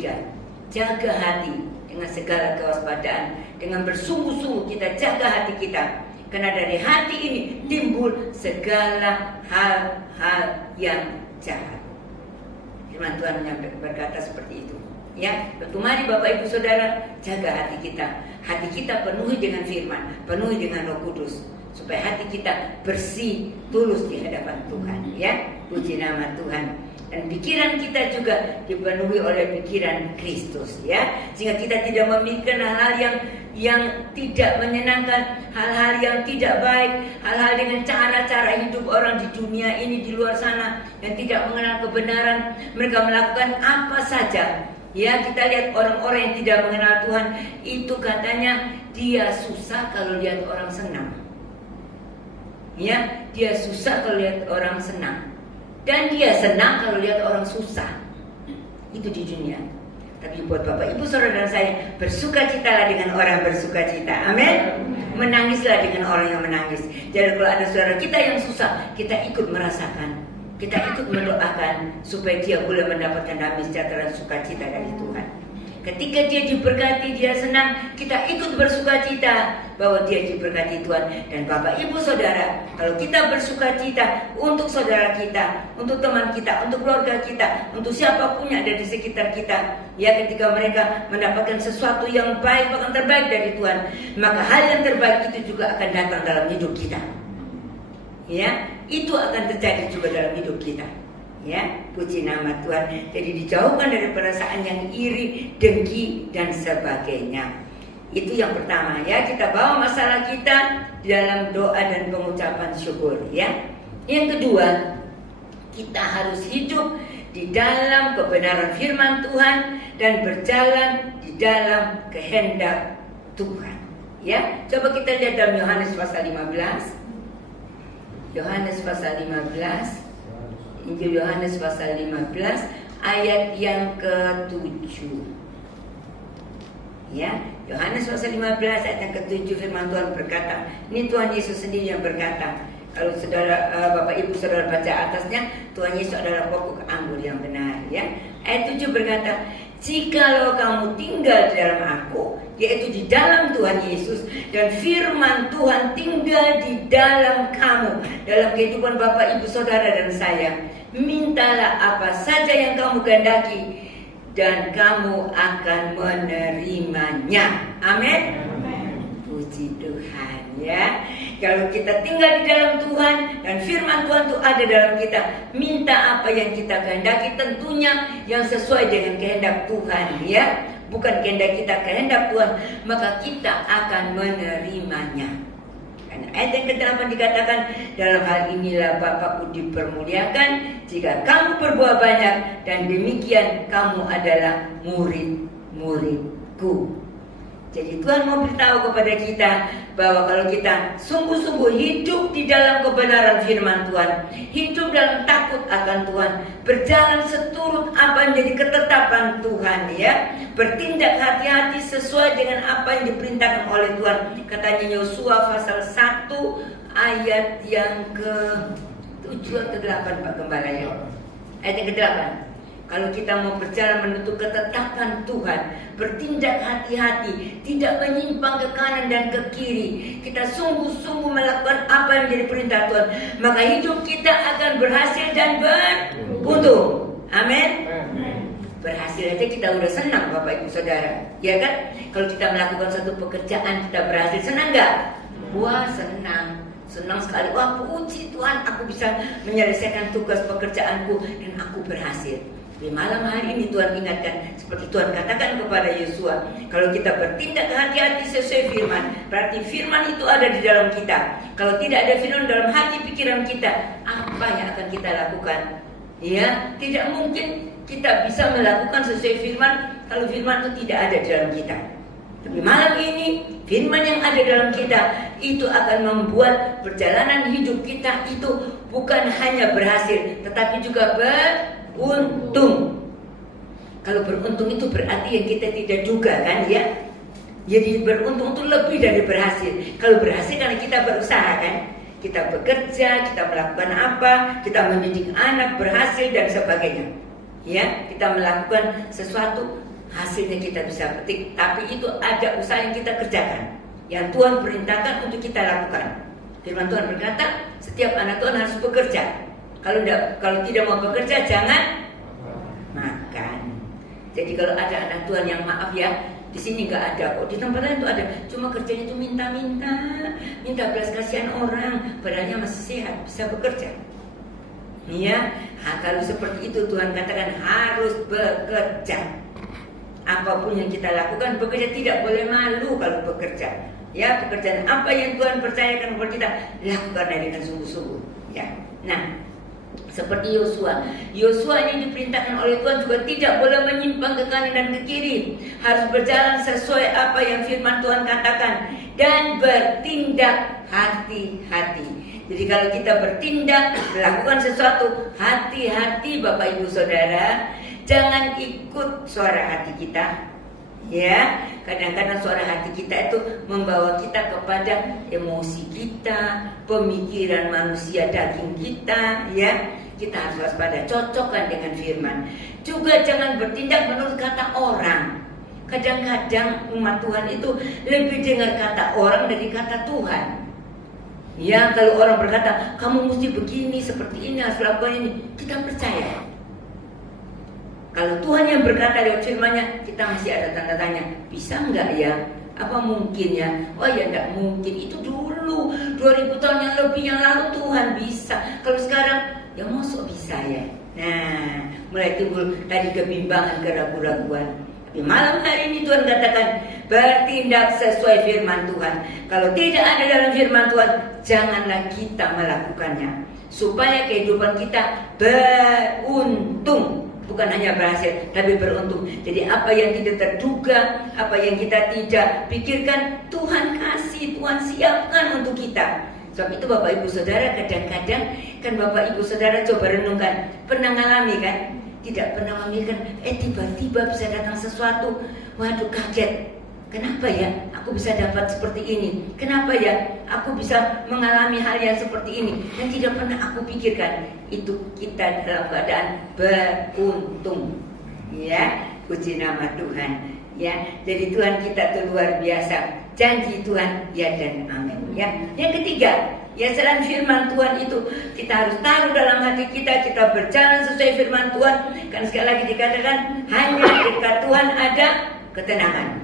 Jaga hati dengan segala kewaspadaan. Dengan bersungguh-sungguh kita jaga hati kita. Karena dari hati ini timbul segala hal-hal yang jahat. Firman Tuhan berkata seperti itu. Ya, mari Bapak Ibu Saudara, jaga hati kita. Hati kita penuhi dengan firman, penuhi dengan Roh Kudus, supaya hati kita bersih, tulus di hadapan Tuhan. Ya, puji nama Tuhan. Dan pikiran kita juga dipenuhi oleh pikiran Kristus. Ya, sehingga kita tidak memikirkan hal-hal yang tidak menyenangkan, hal-hal yang tidak baik, hal-hal dengan cara-cara hidup orang di dunia ini, di luar sana yang tidak mengenal kebenaran. Mereka melakukan apa saja. Ya, kita lihat orang-orang yang tidak mengenal Tuhan itu katanya dia susah kalau lihat orang senang. Ya, dia susah kalau lihat orang senang. Dan dia senang kalau lihat orang susah. Itu di dunia. Tapi buat Bapak Ibu Saudara dan saya, bersukacitalah dengan orang bersukacita. Amin. Menangislah dengan orang yang menangis. Jadi kalau ada saudara kita yang susah, kita ikut merasakan. Kita ikut mendoakan supaya dia boleh mendapatkan damai sejahtera dan sukacita dari Tuhan. Ketika dia diberkati, dia senang, kita ikut bersukacita bahwa dia diberkati Tuhan. Dan Bapak Ibu Saudara, kalau kita bersukacita untuk saudara kita, untuk teman kita, untuk keluarga kita, untuk siapapun yang ada di sekitar kita, ya, ketika mereka mendapatkan sesuatu yang baik, bahkan terbaik dari Tuhan, maka hal yang terbaik itu juga akan datang dalam hidup kita. Ya, itu akan terjadi juga dalam hidup kita. Ya, puji nama Tuhan. Jadi dijauhkan dari perasaan yang iri, dengki, dan sebagainya. Itu yang pertama, ya. Kita bawa masalah kita di dalam doa dan pengucapan syukur, ya. Yang kedua, kita harus hidup di dalam kebenaran firman Tuhan dan berjalan di dalam kehendak Tuhan. Ya, coba kita lihat dalam Yohanes pasal 15. Yohanes pasal 15, Injil Yohanes pasal 15 ayat yang ke-7. Ya, Yohanes pasal 15 ayat yang ke-7 firman Tuhan berkata, ini Tuhan Yesus sendiri yang berkata. Kalau saudara Bapak Ibu Saudara baca atasnya, Tuhan Yesus adalah pokok anggur yang benar, ya. Ayat 7 berkata, jikalau kamu tinggal di dalam aku, yaitu di dalam Tuhan Yesus, dan firman Tuhan tinggal di dalam kamu, dalam kehidupan Bapak Ibu Saudara dan saya, mintalah apa saja yang kamu kehendaki dan kamu akan menerimanya. Amin. Puji Tuhan, ya. Kalau kita tinggal di dalam Tuhan dan firman Tuhan itu ada dalam kita, minta apa yang kita kehendaki, tentunya yang sesuai dengan kehendak Tuhan, ya. Bukan kehendak kita, kehendak Tuhan, maka kita akan menerimanya. Karena ayat yang ke-8 dikatakan, dalam hal inilah Bapakku dipermuliakan jika kamu berbuah banyak, dan demikian kamu adalah murid-muridku. Jadi Tuhan mau beritahu kepada kita bahwa kalau kita sungguh-sungguh hidup di dalam kebenaran firman Tuhan, hidup dalam takut akan Tuhan, berjalan seturut apa yang menjadi ketetapan Tuhan, ya, bertindak hati-hati sesuai dengan apa yang diperintahkan oleh Tuhan. Katanya Yosua pasal 1 ayat yang ke-7 atau 8 Pak Gembala, ya. Ayat yang ke-8. Kalau kita mau berjalan menuntut ketetapan Tuhan, bertindak hati-hati, tidak menyimpang ke kanan dan ke kiri, kita sungguh-sungguh melakukan apa yang menjadi perintah Tuhan, maka hidup kita akan berhasil dan beruntung. Amin. Berhasil aja kita udah senang, Bapak Ibu Saudara, ya kan? Kalau kita melakukan satu pekerjaan kita berhasil, senang nggak? Wah, senang sekali. Wah, puji Tuhan, aku bisa menyelesaikan tugas pekerjaanku dan aku berhasil. Di malam hari ini Tuhan ingatkan, seperti Tuhan katakan kepada Yosua, kalau kita bertindak hati-hati sesuai firman, berarti firman itu ada di dalam kita. Kalau tidak ada firman dalam hati pikiran kita, apa yang akan kita lakukan? Ya, tidak mungkin kita bisa melakukan sesuai firman kalau firman itu tidak ada di dalam kita. Tapi malam ini firman yang ada dalam kita itu akan membuat perjalanan hidup kita itu bukan hanya berhasil, tetapi juga beruntung. Kalau beruntung itu berarti yang kita tidak duga kan ya. Jadi beruntung itu lebih dari berhasil. Kalau berhasil karena kita berusaha kan. Kita bekerja, kita melakukan apa, kita mendidik anak, berhasil dan sebagainya. Ya, kita melakukan sesuatu, hasilnya kita bisa petik. Tapi itu ada usaha yang kita kerjakan, yang Tuhan perintahkan untuk kita lakukan. Firman Tuhan berkata, setiap anak Tuhan harus bekerja. Kalau tidak mau bekerja, jangan makan. Jadi kalau ada anak Tuhan yang maaf ya, di sini nggak ada kok, di tempat lain tuh ada. Cuma kerjanya itu minta belas kasihan orang, padahal masih sehat, bisa bekerja. Ya, kalau seperti itu Tuhan katakan harus bekerja. Apapun yang kita lakukan, bekerja, tidak boleh malu kalau bekerja. Ya, pekerjaan apa yang Tuhan percayakan kepada kita, lakukan dengan sungguh-sungguh. Ya, nah. Seperti Yosua yang diperintahkan oleh Tuhan juga tidak boleh menyimpang ke kanan dan ke kiri. Harus berjalan sesuai apa yang firman Tuhan katakan. Dan bertindak hati-hati. Jadi kalau kita bertindak, melakukan sesuatu, hati-hati Bapak Ibu Saudara. Jangan ikut suara hati kita. Ya, kadang-kadang suara hati kita itu membawa kita kepada emosi kita, pemikiran manusia daging kita, ya. Kita harus waspada, cocokkan dengan firman. Juga jangan bertindak menurut kata orang. Kadang-kadang umat Tuhan itu lebih dengar kata orang dari kata Tuhan. Ya, kalau orang berkata, kamu mesti begini, seperti ini, harus lakukan ini, kita percaya. Kalau Tuhan yang berkata lewat firman-Nya, kita masih ada tanda tanya. Bisa enggak ya? Apa mungkin ya? Oh ya enggak mungkin. Itu dulu 2000 tahun yang lebih yang lalu Tuhan bisa. Kalau sekarang ya masuk bisa ya. Nah, mulai timbul tadi kebimbangan, keraguan-raguan. Tapi malam hari ini Tuhan katakan bertindak sesuai firman Tuhan. Kalau tidak ada dalam firman Tuhan, janganlah kita melakukannya. Supaya kehidupan kita beruntung. Bukan hanya berhasil, tapi beruntung. Jadi apa yang tidak terduga, apa yang kita tidak pikirkan, Tuhan kasih, Tuhan siapkan untuk kita. Sebab itu Bapak Ibu Saudara, kadang-kadang kan Bapak Ibu Saudara coba renungkan, pernah ngalami kan? Tidak pernah memikirkan, tiba-tiba bisa datang sesuatu, waduh kaget. Kenapa ya aku bisa dapat seperti ini? Kenapa ya aku bisa mengalami hal yang seperti ini? Dan tidak pernah aku pikirkan. Itu kita dalam keadaan beruntung. Ya, puji nama Tuhan. Ya, jadi Tuhan kita itu luar biasa. Janji Tuhan ya dan amin. Ya, yang ketiga, ya selain firman Tuhan itu kita harus taruh dalam hati kita, kita berjalan sesuai firman Tuhan. Kan sekali lagi dikatakan hanya dekat Tuhan ada ketenangan.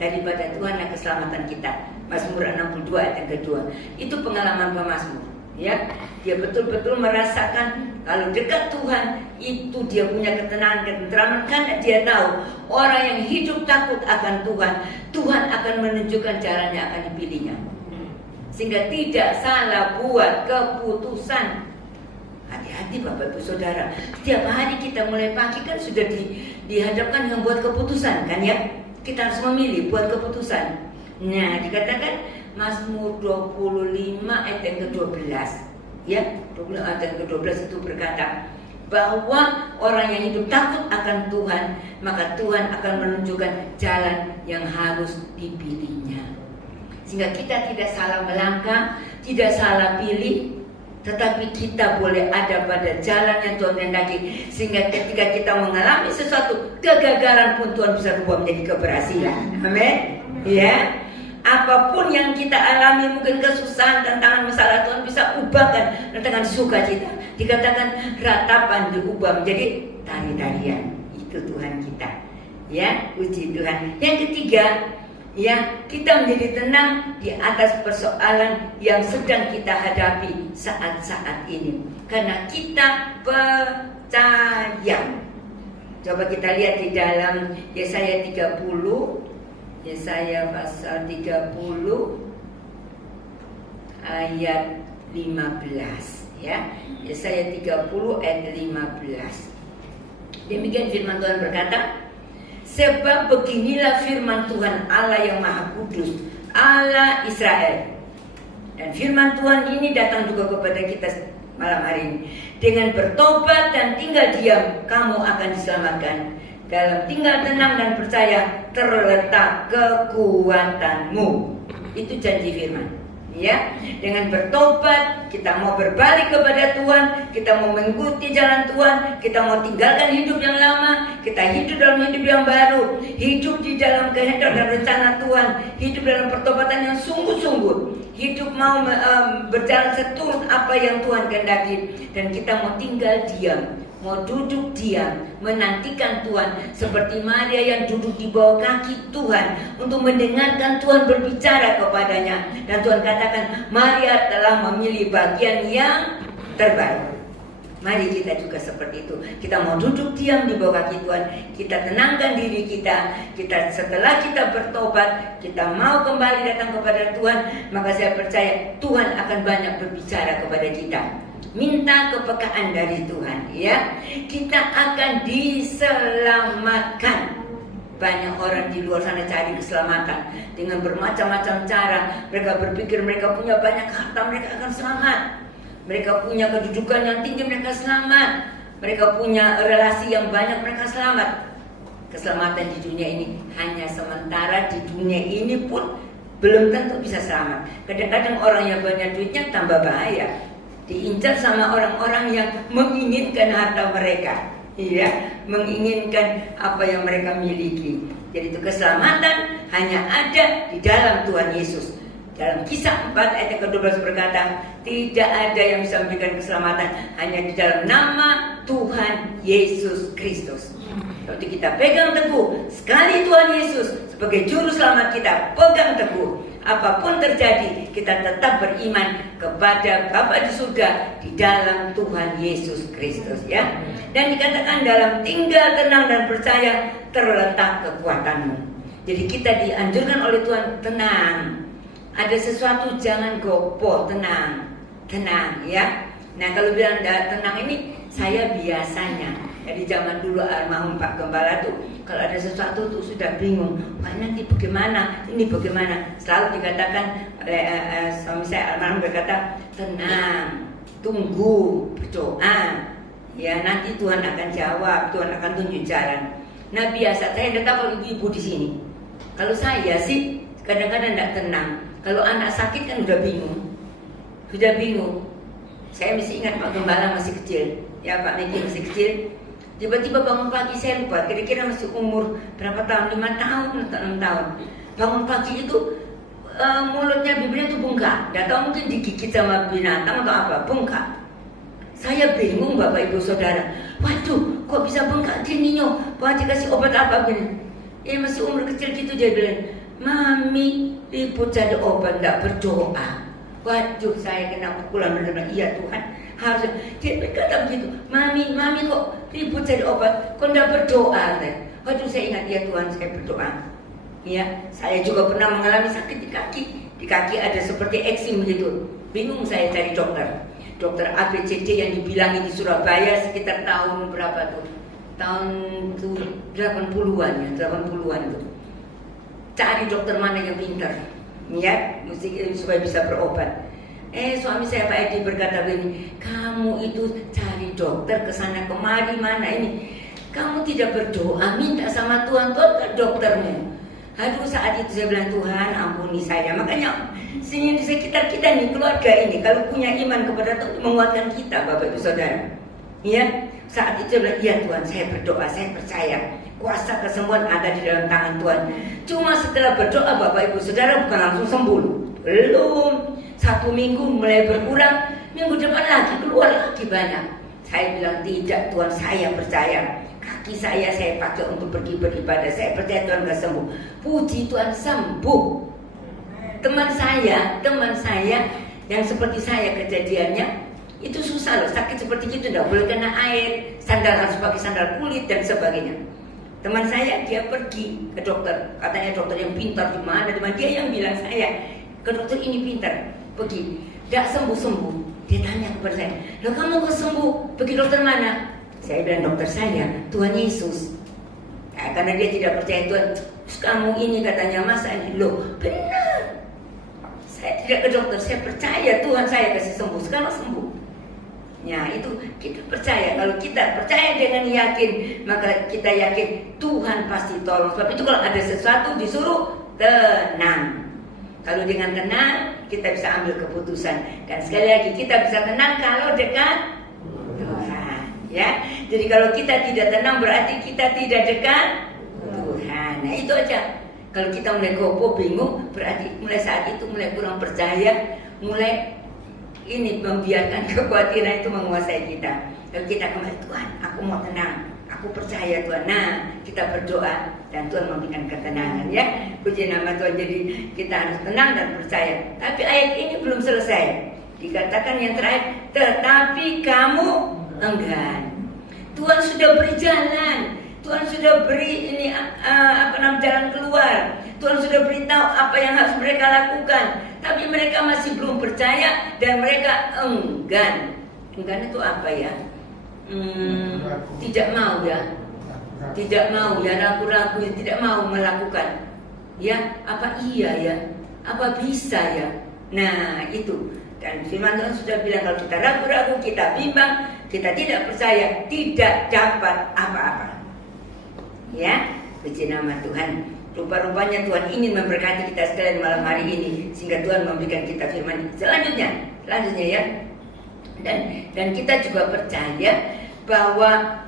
Daripada Tuhan dan keselamatan kita. Mazmur 62 ayat yang kedua. Itu pengalaman pemazmur. Ya, dia betul-betul merasakan kalau dekat Tuhan itu dia punya ketenangan, ketenteraman karena dia tahu orang yang hidup takut akan Tuhan, Tuhan akan menunjukkan jalannya akan dipilihnya. Sehingga tidak salah buat keputusan. Hati-hati Bapak Ibu Saudara. Setiap hari kita mulai pagi kan sudah dihadapkan dengan buat keputusan kan ya. Kita harus memilih buat keputusan. Nah, dikatakan Mazmur 25 ayat yang ke-12. Ya, 25 ayat yang ke-12 itu berkata bahwa orang yang hidup takut akan Tuhan, maka Tuhan akan menunjukkan jalan yang harus dipilihnya. Sehingga kita tidak salah melangkah, tidak salah pilih, tetapi kita boleh ada pada jalan yang Tuhan kehendaki. Sehingga ketika kita mengalami sesuatu kegagalan pun Tuhan bisa rubah menjadi keberhasilan. Amin. Ya. Apapun yang kita alami, mungkin kesusahan, tantangan, masalah, Tuhan bisa ubahkan dengan sukacita. Dikatakan ratapan diubah menjadi tari-tarian. Itu Tuhan kita. Ya, puji Tuhan. Yang ketiga, ya, kita menjadi tenang di atas persoalan yang sedang kita hadapi saat-saat ini. Karena kita percaya. Coba kita lihat di dalam Yesaya 30. Yesaya pasal 30 ayat 15. Ya, Yesaya 30 ayat 15. Demikian firman Tuhan berkata, Sebab beginilah firman Tuhan Allah yang Maha Kudus, Allah Israel. Dan firman Tuhan ini datang juga kepada kita malam hari ini. Dengan bertobat dan tinggal diam, kamu akan diselamatkan. Dalam tinggal tenang dan percaya terletak kekuatanmu. Itu janji firman. Ya, dengan bertobat kita mau berbalik kepada Tuhan, kita mau mengikuti jalan Tuhan, kita mau tinggalkan hidup yang lama, kita hidup dalam hidup yang baru, hidup di dalam kehendak dan rencana Tuhan, hidup dalam pertobatan yang sungguh-sungguh, hidup mau berjalan seturut apa yang Tuhan kehendaki, dan kita mau tinggal diam, mau duduk diam, menantikan Tuhan seperti Maria yang duduk di bawah kaki Tuhan untuk mendengarkan Tuhan berbicara kepadanya. Dan Tuhan katakan, Maria telah memilih bagian yang terbaik. Mari kita juga seperti itu. Kita mau duduk diam di bawah kaki Tuhan, kita tenangkan diri kita. Setelah kita bertobat, kita mau kembali datang kepada Tuhan, maka saya percaya Tuhan akan banyak berbicara kepada kita. Minta kepekaan dari Tuhan, ya. Kita akan diselamatkan. Banyak orang di luar sana cari keselamatan dengan bermacam-macam cara. Mereka berpikir mereka punya banyak harta, mereka akan selamat. Mereka punya kedudukan yang tinggi, mereka selamat. Mereka punya relasi yang banyak, mereka selamat. Keselamatan di dunia ini hanya sementara. Di dunia ini pun belum tentu bisa selamat. Kadang-kadang orang yang banyak duitnya tambah bahaya, diincar sama orang-orang yang menginginkan harta mereka, ya, menginginkan apa yang mereka miliki. Jadi itu keselamatan hanya ada di dalam Tuhan Yesus. Dalam Kisah 4 ayat ke-12 berkata, tidak ada yang bisa memberikan keselamatan hanya di dalam nama Tuhan Yesus Kristus. Waktu kita pegang teguh sekali Tuhan Yesus sebagai juru selamat kita, pegang teguh. Apapun terjadi, kita tetap beriman kepada Bapa di surga di dalam Tuhan Yesus Kristus, ya. Dan dikatakan dalam tinggal tenang dan percaya terletak kekuatanmu. Jadi kita dianjurkan oleh Tuhan tenang. Ada sesuatu jangan gopoh, tenang, ya. Nah kalau bilang tenang ini saya biasanya. Jadi zaman dulu almarhum Pak Gembala tuh kalau ada sesuatu tuh sudah bingung, Pak nanti bagaimana, ini bagaimana. Selalu dikatakan oleh suami saya almarhum berkata, tenang, tunggu, berdoa, ya nanti Tuhan akan jawab, Tuhan akan tunjuk jalan. Nah biasa saya tidak tahu kalau ibu-ibu di sini. Kalau saya sih kadang-kadang tidak tenang. Kalau anak sakit kan sudah bingung. Saya masih ingat Pak Gembala masih kecil, ya Pak Meki masih kecil. Tiba-tiba bangun pagi, saya lupa, kira-kira masih umur berapa tahun, 5 tahun atau 6 tahun. Bangun pagi itu mulutnya, bibirnya itu bengkak. Gak tahu mungkin digigit sama binatang atau apa, bengkak. Saya bingung Bapak Ibu Saudara. Waduh, kok bisa bengkak dia Nino? Pak dikasih obat apa gini? Masih umur kecil gitu dia bilang, Mami ribut cari obat, gak berdoa. Waduh, saya kena pukulan benar-benar. Iya Tuhan, harusnya dia berkata begitu. Mami kok ribut cari obat, kok tidak berdoa? Waduh, saya ingat ya Tuhan, saya berdoa. Ya, saya juga pernah mengalami sakit di kaki. Di kaki ada seperti eksim begitu. Bingung saya cari dokter. Dokter ABCD yang dibilangi di Surabaya sekitar tahun berapa tuh? Tahun 80-an ya, 80-an tuh. Cari dokter mana yang pintar, ya, supaya bisa berobat. Suami saya Pak Edi berkata begini, kamu itu cari dokter kesana kemari mana ini, kamu tidak berdoa minta sama Tuhan ke doktermu. Aduh, saat itu saya bilang, Tuhan ampuni saya. Makanya sini di sekitar kita nih, keluarga ini kalau punya iman kepada Tuhan menguatkan kita Bapak Ibu Saudara, ya. Saat itu saya bilang, iya Tuhan, saya berdoa, saya percaya kuasa kesembuhan ada di dalam tangan Tuhan. Cuma setelah berdoa Bapak Ibu Saudara bukan langsung sembuh, belum. 1 minggu mulai berkurang, minggu depan lagi keluar lagi banyak. Saya bilang tidak Tuhan, saya percaya. Kaki saya pakai untuk pergi beribadah, saya percaya Tuhan gak sembuh. Puji Tuhan sembuh. Teman saya yang seperti saya kejadiannya itu susah loh, sakit seperti itu tidak boleh kena air, sandal harus pakai sandal kulit dan sebagainya. Teman saya dia pergi ke dokter, katanya dokter yang pintar di mana, dia yang bilang saya ke dokter ini pintar, pergi, tidak sembuh. Dia tanya kepada saya, loh kamu kok sembuh, pergi dokter mana? Saya bilang dokter saya Tuhan Yesus. karena dia tidak percaya Tuhan. Terus kamu ini katanya masa ini, loh benar. Saya tidak ke dokter, saya percaya Tuhan saya kasih sembuh, sekarang sembuh. Ya itu kita percaya. Kalau kita percaya dengan yakin, maka kita yakin Tuhan pasti tolong. Sebab itu kalau ada sesuatu disuruh tenang. Kalau dengan tenang kita bisa ambil keputusan. Dan sekali lagi kita bisa tenang kalau dekat Tuhan. Ya, jadi kalau kita tidak tenang berarti kita tidak dekat Tuhan. Nah itu aja. Kalau kita mulai gopoh, bingung, berarti mulai saat itu mulai kurang percaya, mulai ini membiarkan kekhawatiran itu menguasai kita. Kalau kita kembali, Tuhan, aku mau tenang, aku percaya Tuhan. Nah, kita berdoa dan Tuhan memberikan ketenangan ya. Puji nama Tuhan. Jadi kita harus tenang dan percaya. Tapi ayat ini belum selesai. Dikatakan yang terakhir, tetapi kamu enggan. Tuhan sudah beri jalan. Tuhan sudah beri ini jalan keluar. Tuhan sudah beritahu apa yang harus mereka lakukan, tapi mereka masih belum percaya dan mereka enggan. Enggan itu apa ya? Tidak mau ya, tidak mau ya, ragu-ragu ya, tidak mau melakukan. Ya, apa iya ya? Apa bisa ya? Nah itu. Dan firman Tuhan sudah bilang kalau kita ragu-ragu, kita bimbang, kita tidak percaya, tidak dapat apa-apa. Ya, puji nama Tuhan. Rupa-rupanya Tuhan ingin memberkati kita sekalian malam hari ini, sehingga Tuhan memberikan kita firman selanjutnya ya. Dan kita juga percaya bahwa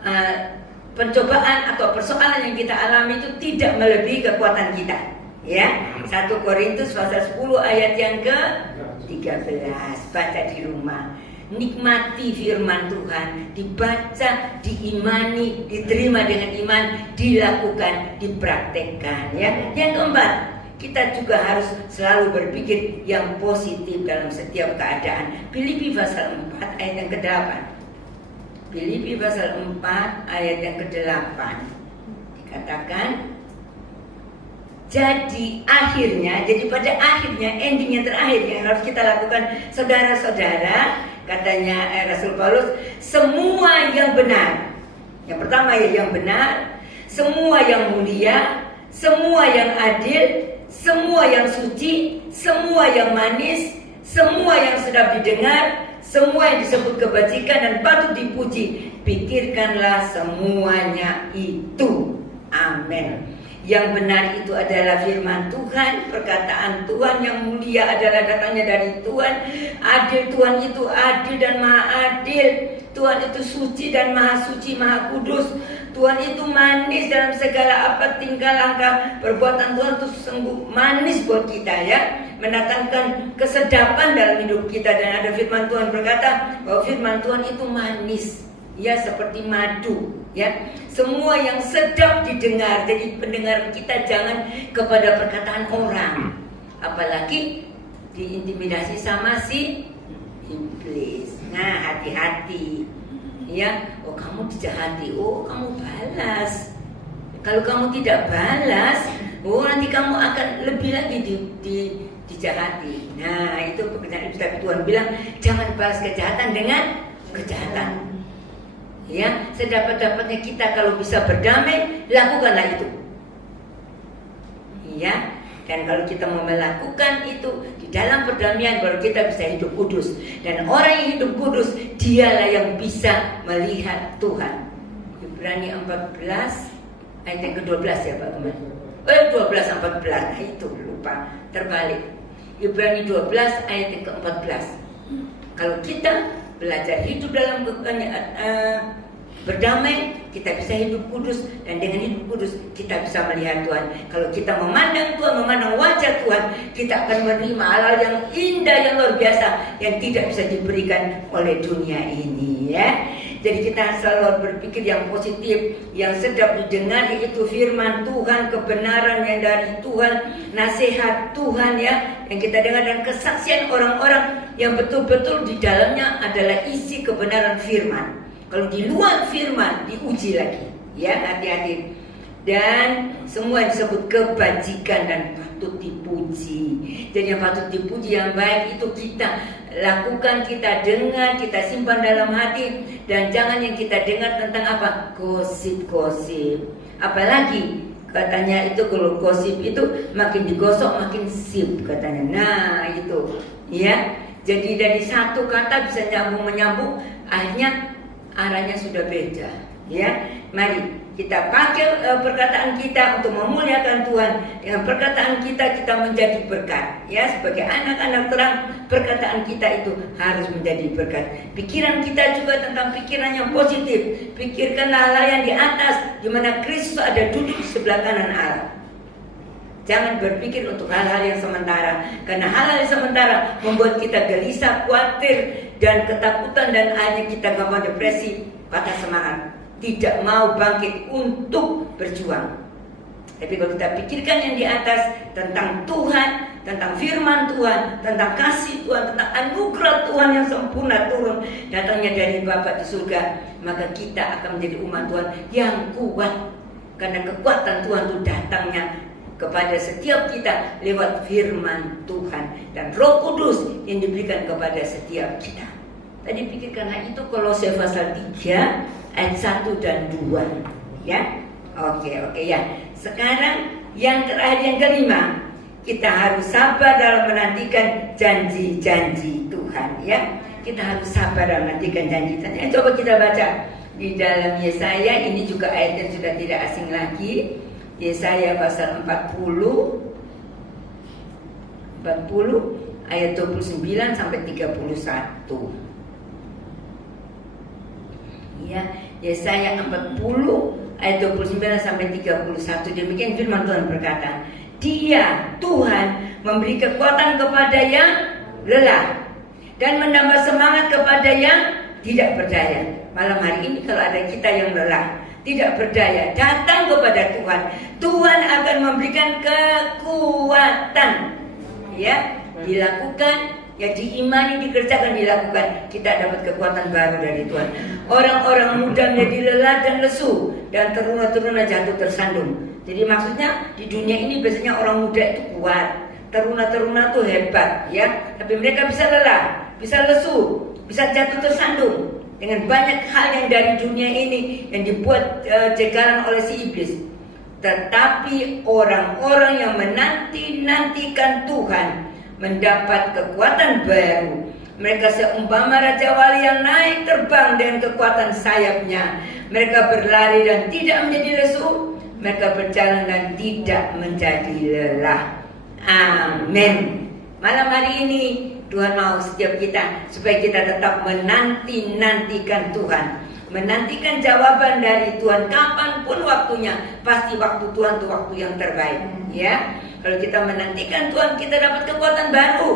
pencobaan atau persoalan yang kita alami itu tidak melebihi kekuatan kita. Ya, 1 Korintus pasal 10 ayat yang ke-13. Baca di rumah. Nikmati firman Tuhan, dibaca, diimani, diterima dengan iman, dilakukan, dipraktekkan ya. Yang keempat, kita juga harus selalu berpikir yang positif dalam setiap keadaan. Filipi pasal 4 ayat yang ke-8. Filipi pasal 4 ayat yang ke-8 dikatakan, jadi pada akhirnya, endingnya terakhir yang harus kita lakukan, saudara-saudara, katanya Rasul Paulus, semua yang benar. Yang pertama ya yang benar, semua yang mulia, semua yang adil, semua yang suci, semua yang manis, semua yang sedap didengar, semua yang disebut kebajikan dan patut dipuji, pikirkanlah semuanya itu. Amin. Yang benar itu adalah firman Tuhan, perkataan Tuhan. Yang mulia adalah datangnya dari Tuhan. Adil, Tuhan itu adil dan maha adil. Tuhan itu suci dan maha suci, maha kudus. Tuhan itu manis dalam segala apa tingkah langkah. Perbuatan Tuhan itu sungguh manis buat kita ya, mendatangkan kesedapan dalam hidup kita. Dan ada firman Tuhan berkata bahwa firman Tuhan itu manis ya, seperti madu ya, semua yang sedap didengar. Jadi pendengar kita jangan kepada perkataan orang, apalagi diintimidasi sama si iblis. Nah hati-hati ya. Oh kamu dijahati, oh kamu balas. Kalau kamu tidak balas, oh nanti kamu akan lebih lagi dijahati. Nah itu pekerjaan. Tapi Tuhan bilang jangan balas kejahatan dengan kejahatan. Ya, sedapat-dapatnya kita kalau bisa berdamai, lakukanlah itu. Ya, dan kalau kita mau melakukan itu di dalam perdamaian, baru kita bisa hidup kudus. Dan orang yang hidup kudus, dialah yang bisa melihat Tuhan. Ibrani 14 ayat yang ke-12 ya Pak Kemen. 12-14, nah itu lupa, terbalik. Ibrani 12 ayat yang ke-14. Kalau kita belajar hidup dalam berdamai, kita bisa hidup kudus. Dan dengan hidup kudus kita bisa melihat Tuhan. Kalau kita memandang Tuhan, memandang wajah Tuhan, kita akan menerima hal-hal yang indah, yang luar biasa, yang tidak bisa diberikan oleh dunia ini ya. Jadi kita selalu berpikir yang positif, yang sedap didengar, yaitu firman Tuhan, kebenaran yang dari Tuhan, nasihat Tuhan ya, yang kita dengar, dan kesaksian orang-orang yang betul-betul di dalamnya adalah isi kebenaran firman. Kalau di luar firman diuji lagi ya, hati-hati. Dan semua disebut kebajikan dan patut dipuji. Jadi yang patut dipuji, yang baik itu kita lakukan, kita dengar, kita simpan dalam hati. Dan jangan yang kita dengar tentang apa? Gosip-gosip, Apalagi katanya itu kalau gosip itu makin digosok makin sip katanya. Nah itu ya. Jadi dari satu kata bisa nyambung-menyambung, akhirnya arahnya sudah beda. Ya, mari kita pakai perkataan kita untuk memuliakan Tuhan. Dengan perkataan kita menjadi berkat. Ya, sebagai anak-anak terang, perkataan kita itu harus menjadi berkat. Pikiran kita juga tentang pikiran yang positif. Pikirkan hal-hal yang di atas, di mana Kristus ada duduk di sebelah kanan Allah. Jangan berpikir untuk hal-hal yang sementara, karena hal-hal yang sementara membuat kita gelisah, khawatir, dan ketakutan, dan akhirnya kita gampang depresi, patah semangat, tidak mau bangkit untuk berjuang. Tapi kalau kita pikirkan yang di atas tentang Tuhan, tentang firman Tuhan, tentang kasih Tuhan, tentang anugerah Tuhan yang sempurna turun datangnya dari Bapa di surga, maka kita akan menjadi umat Tuhan yang kuat, karena kekuatan Tuhan itu datangnya kepada setiap kita lewat firman Tuhan dan Roh Kudus yang diberikan kepada setiap kita. Tadi pikirkanlah itu Kolose pasal 3 ayat 1 dan 2 ya. Oke ya. Sekarang yang terakhir, yang kelima, kita harus sabar dalam menantikan janji-janji Tuhan ya. Kita harus sabar dalam menantikan janji-janji. Coba kita baca di dalam Yesaya, ini juga ayat yang sudah tidak asing lagi. Yesaya pasal 40 ayat 29 sampai 31. Ya, Yesaya 40 ayat 29 sampai 31. Demikian firman Tuhan berkata, Dia Tuhan memberi kekuatan kepada yang lelah dan menambah semangat kepada yang tidak berdaya. Malam hari ini kalau ada kita yang lelah, tidak berdaya, datang kepada Tuhan. Tuhan akan memberikan kekuatan. Ya, dilakukan, ya diimani, dikerjakan, dilakukan. Kita dapat kekuatan baru dari Tuhan. Orang-orang muda menjadi lelah dan lesu, dan teruna-teruna jatuh tersandung. Jadi maksudnya di dunia ini biasanya orang muda itu kuat, teruna-teruna tuh hebat, ya. Tapi mereka bisa lelah, bisa lesu, bisa jatuh tersandung dengan banyak hal yang dari dunia ini yang dibuat jegalan oleh si iblis. Tetapi orang-orang yang menanti-nantikan Tuhan mendapat kekuatan baru. Mereka seumpama Raja Wali yang naik terbang dengan kekuatan sayapnya. Mereka berlari dan tidak menjadi lesu. Mereka berjalan dan tidak menjadi lelah. Amin. Malam hari ini Tuhan mau setiap kita supaya kita tetap menanti-nantikan Tuhan, menantikan jawaban dari Tuhan kapanpun waktunya. Pasti waktu Tuhan itu waktu yang terbaik. Ya, kalau kita menantikan Tuhan, kita dapat kekuatan baru,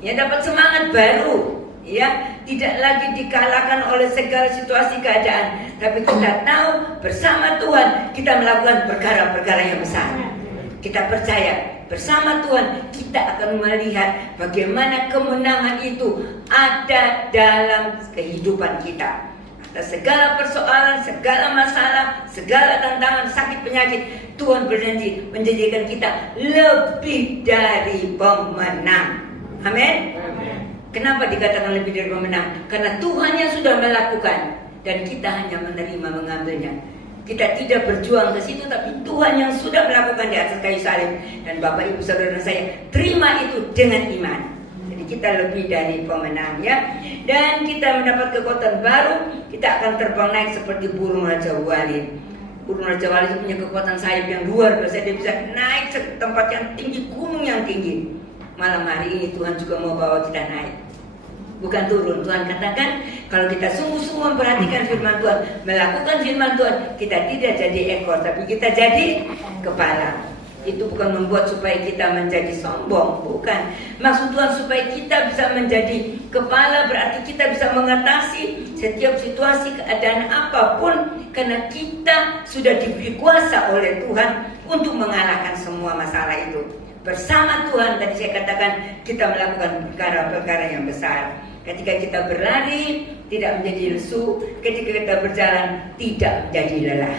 ya, dapat semangat baru. Ya, tidak lagi dikalahkan oleh segala situasi keadaan, tapi kita tahu bersama Tuhan kita melakukan perkara-perkara yang besar. Kita percaya bersama Tuhan kita akan melihat bagaimana kemenangan itu ada dalam kehidupan kita. Atas segala persoalan, segala masalah, segala tantangan, sakit, penyakit, Tuhan berjanji menjadikan kita lebih dari pemenang. Amin. Kenapa dikatakan lebih dari pemenang? Karena Tuhan yang sudah melakukan dan kita hanya menerima, mengambilnya. Kita tidak berjuang ke situ, tapi Tuhan yang sudah melakukan di atas kayu salib. Dan Bapak Ibu Saudara saya terima itu dengan iman. Jadi kita lebih dari pemenang, ya. Dan kita mendapat kekuatan baru. Kita akan terbang naik seperti burung Raja Wali. Burung Raja Wali itu punya kekuatan sayap yang luar biasa. Dia bisa naik ke tempat yang tinggi, gunung yang tinggi. Malam hari ini Tuhan juga mau bawa kita naik, bukan turun. Tuhan katakan kalau kita sungguh-sungguh memperhatikan firman Tuhan, melakukan firman Tuhan, kita tidak jadi ekor, tapi kita jadi kepala. Itu bukan membuat supaya kita menjadi sombong, bukan. Maksud Tuhan supaya kita bisa menjadi kepala, berarti kita bisa mengatasi setiap situasi, keadaan apapun, karena kita sudah diberi kuasa oleh Tuhan untuk mengalahkan semua masalah itu. Bersama Tuhan, tadi saya katakan, kita melakukan perkara-perkara yang besar. Ketika kita berlari, tidak menjadi lesu. Ketika kita berjalan, tidak menjadi lelah.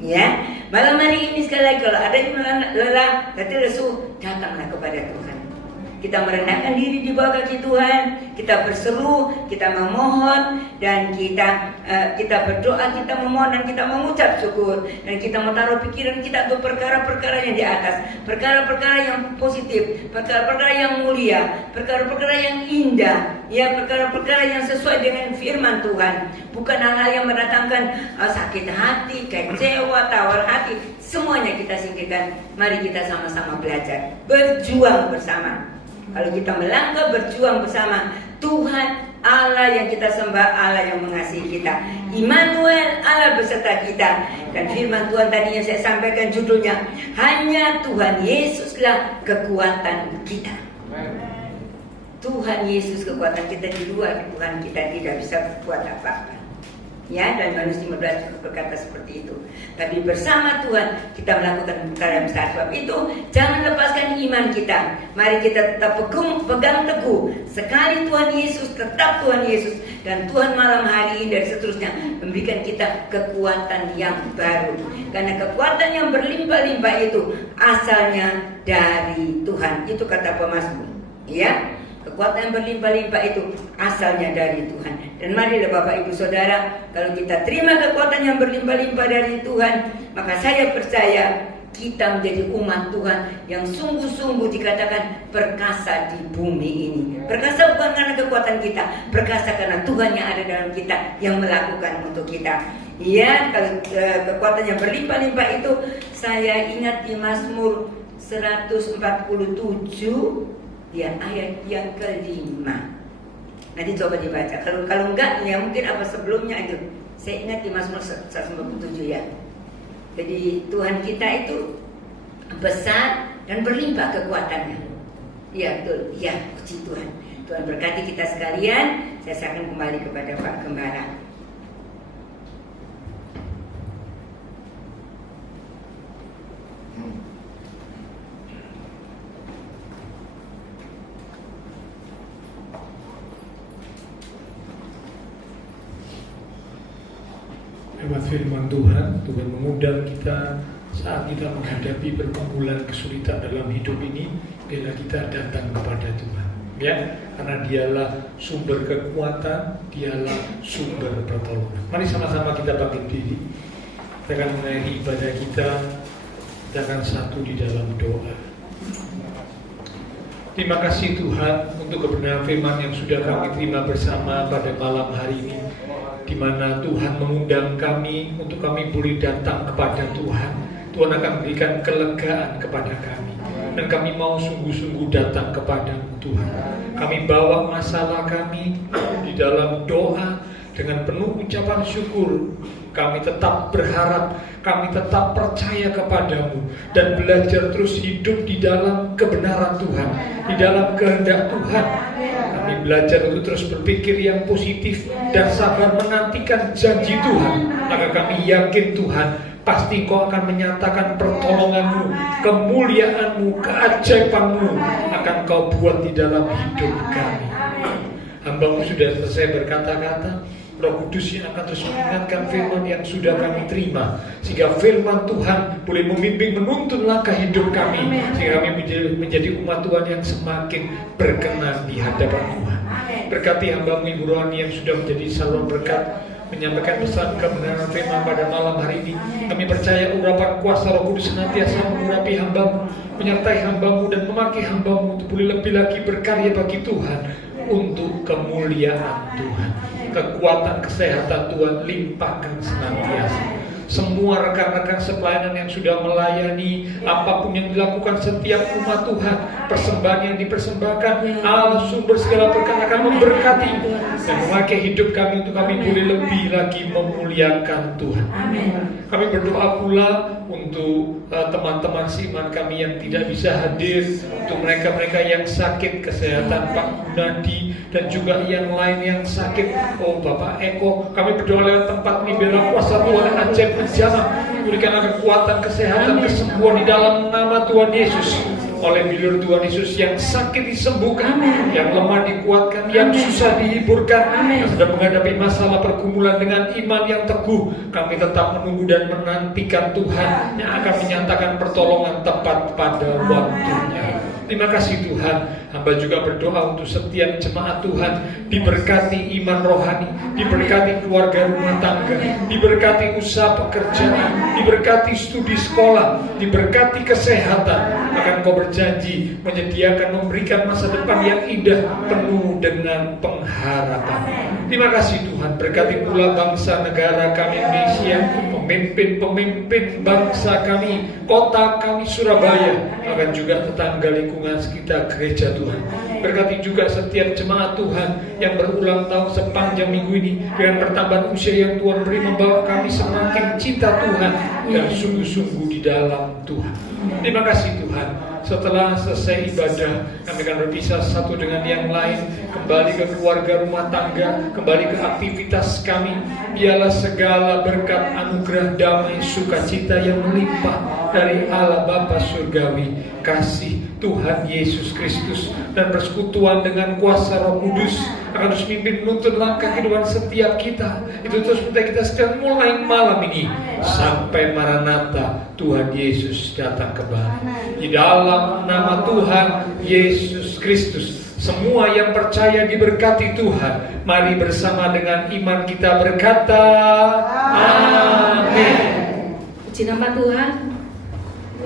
Ya, malam hari ini sekali lagi, kalau ada yang lelah, berarti lesu, datanglah kepada Tuhan. kita merendahkan diri di bawah kaki Tuhan, kita berseru, kita memohon, dan kita berdoa, kita memohon, dan kita mengucap syukur, dan kita menaruh pikiran kita untuk perkara-perkara yang di atas, perkara-perkara yang positif, perkara-perkara yang mulia, perkara-perkara yang indah, ya, perkara-perkara yang sesuai dengan firman Tuhan, bukan hal-hal yang mendatangkan sakit hati, kecewa, tawar hati. Semuanya kita singkirkan. Mari kita sama-sama belajar, berjuang bersama. Kalau kita melangkah berjuang bersama, Tuhan Allah yang kita sembah, Allah yang mengasihi kita, Immanuel, Allah beserta kita. Dan firman Tuhan tadi yang saya sampaikan judulnya, hanya Tuhan Yesuslah kekuatan kita. Tuhan Yesus kekuatan kita, di luar Tuhan kita tidak bisa berbuat apa-apa. Ya, dan Yohanes 15 berkata seperti itu. Tapi bersama Tuhan kita melakukan perkara besar. Sebab itu jangan lepaskan iman kita. Mari kita tetap pegang teguh. Sekali Tuhan Yesus, tetap Tuhan Yesus. Dan Tuhan malam hari ini dan seterusnya memberikan kita kekuatan yang baru. Karena kekuatan yang berlimpah-limpah itu asalnya dari Tuhan. Itu kata pemazmur. Ya, kekuatan yang berlimpah-limpah itu asalnya dari Tuhan. Dan marilah Bapak Ibu Saudara, kalau kita terima kekuatan yang berlimpah-limpah dari Tuhan, maka saya percaya kita menjadi umat Tuhan yang sungguh-sungguh dikatakan perkasa di bumi ini. Perkasa bukan karena kekuatan kita, perkasa karena Tuhan yang ada dalam kita yang melakukan untuk kita. Ya, kalau kekuatan yang berlimpah-limpah itu, saya ingat di Mazmur 147 ya, ayat yang kelima. Nanti coba dibaca. Kalau enggak, ya mungkin apa sebelumnya itu. Saya ingat di Mazmur 147 ya. Jadi Tuhan kita itu besar dan berlimpah kekuatannya. Ya betul. Ya, puji Tuhan. Tuhan berkati kita sekalian. Saya akan kembali kepada Pak Gembala. Lewat firman Tuhan, Tuhan mengundang kita saat kita menghadapi pergumulan kesulitan dalam hidup ini, bila kita datang kepada Tuhan, ya, karena Dialah sumber kekuatan, Dialah sumber pertolongan. Mari sama-sama kita bangkit diri. Kita akan mengakhiri ibadah kita dengan satu di dalam doa. Terima kasih Tuhan untuk kebenaran firman yang sudah kami terima bersama pada malam hari ini, di mana Tuhan mengundang kami untuk kami boleh datang kepada Tuhan. Tuhan akan memberikan kelegaan kepada kami, dan kami mau sungguh-sungguh datang kepada-Mu Tuhan. Kami bawa masalah kami di dalam doa dengan penuh ucapan syukur. Kami tetap berharap, kami tetap percaya kepada-Mu, dan belajar terus hidup di dalam kebenaran Tuhan, di dalam kehendak Tuhan. Kami belajar untuk terus berpikir yang positif dan sabar menantikan janji Tuhan. Maka kami yakin Tuhan, pasti Kau akan menyatakan pertolongan-Mu, kemuliaan-Mu, keajaiban-Mu akan Kau buat di dalam hidup kami. Hamba-Mu sudah selesai berkata-kata. Roh Kudus yang akan terus mengingatkan firman yang sudah kami terima, sehingga firman Tuhan boleh membimbing, menuntun langkah hidup kami, sehingga kami menjadi umat Tuhan yang semakin berkenan di hadapan Tuhan. Berkati hamba-Mu Ibu Rohani yang sudah menjadi saluran berkat, menyampaikan pesan kebenaran firman pada malam hari ini. Kami percaya urapan kuasa Roh Kudus senantiasa mengurapi hamba-Mu, menyertai hamba-Mu, dan memakai hamba-Mu untuk boleh lebih lagi berkarya bagi Tuhan, untuk kemuliaan Tuhan. Kekuatan kesehatan Tuhan limpahkan senantiasa. Semua rekan-rekan sepelayanan yang sudah melayani, apapun yang dilakukan setiap umat Tuhan, persembahan yang dipersembahkan, Allah sumber segala berkat akan memberkati dan memakai hidup kami untuk kami boleh lebih lagi memuliakan Tuhan. Kami berdoa pula untuk teman-teman seiman kami yang tidak bisa hadir, untuk mereka-mereka yang sakit, kesehatan Pak Gunadi dan juga yang lain yang sakit. Oh Bapak Eko, kami berdoa lewat tempat ini, biarlah kuasa Tuhan ajaib menjamah, berikanlah kekuatan, kesehatan, kesembuhan di dalam nama Tuhan Yesus. Oleh bilur Tuhan Yesus, yang sakit disembuhkan, yang lemah dikuatkan, yang susah dihiburkan, yang sedang menghadapi masalah pergumulan dengan iman yang teguh, kami tetap menunggu dan menantikan Tuhan yang akan menyatakan pertolongan tepat pada waktunya. Terima kasih Tuhan. Hamba juga berdoa untuk setiap jemaat Tuhan, diberkati iman rohani, diberkati keluarga rumah tangga, diberkati usaha pekerjaan, diberkati studi sekolah, diberkati kesehatan. Akan Kau berjanji menyediakan, memberikan masa depan yang indah penuh dengan pengharapan. Terima kasih Tuhan. Berkati pula bangsa negara kami Indonesia, pemimpin-pemimpin bangsa kami, kota kami Surabaya, akan juga tetangga lingkungan sekitar gereja Tuhan. Berkati juga setiap jemaat Tuhan yang berulang tahun sepanjang minggu ini, dengan pertambahan usia yang Tuhan beri, membawa kami semakin cinta Tuhan dan sungguh-sungguh di dalam Tuhan. Terima kasih Tuhan. Setelah selesai ibadah, kami akan berpisah satu dengan yang lain, kembali ke keluarga rumah tangga, kembali ke aktivitas kami. Biarlah segala berkat, anugerah, damai, sukacita yang melimpah dari Allah Bapa Surgawi, kasih Tuhan Yesus Kristus, dan persekutuan dengan kuasa Roh Kudus akan terus mimpin menuntun langkah kehidupan setiap kita. Itu terus kita sedang mulai malam ini sampai Maranatha, Tuhan Yesus datang kembali. Di dalam nama Tuhan Yesus Kristus, semua yang percaya diberkati Tuhan. Mari bersama dengan iman kita berkata, amin. Puji nama Tuhan.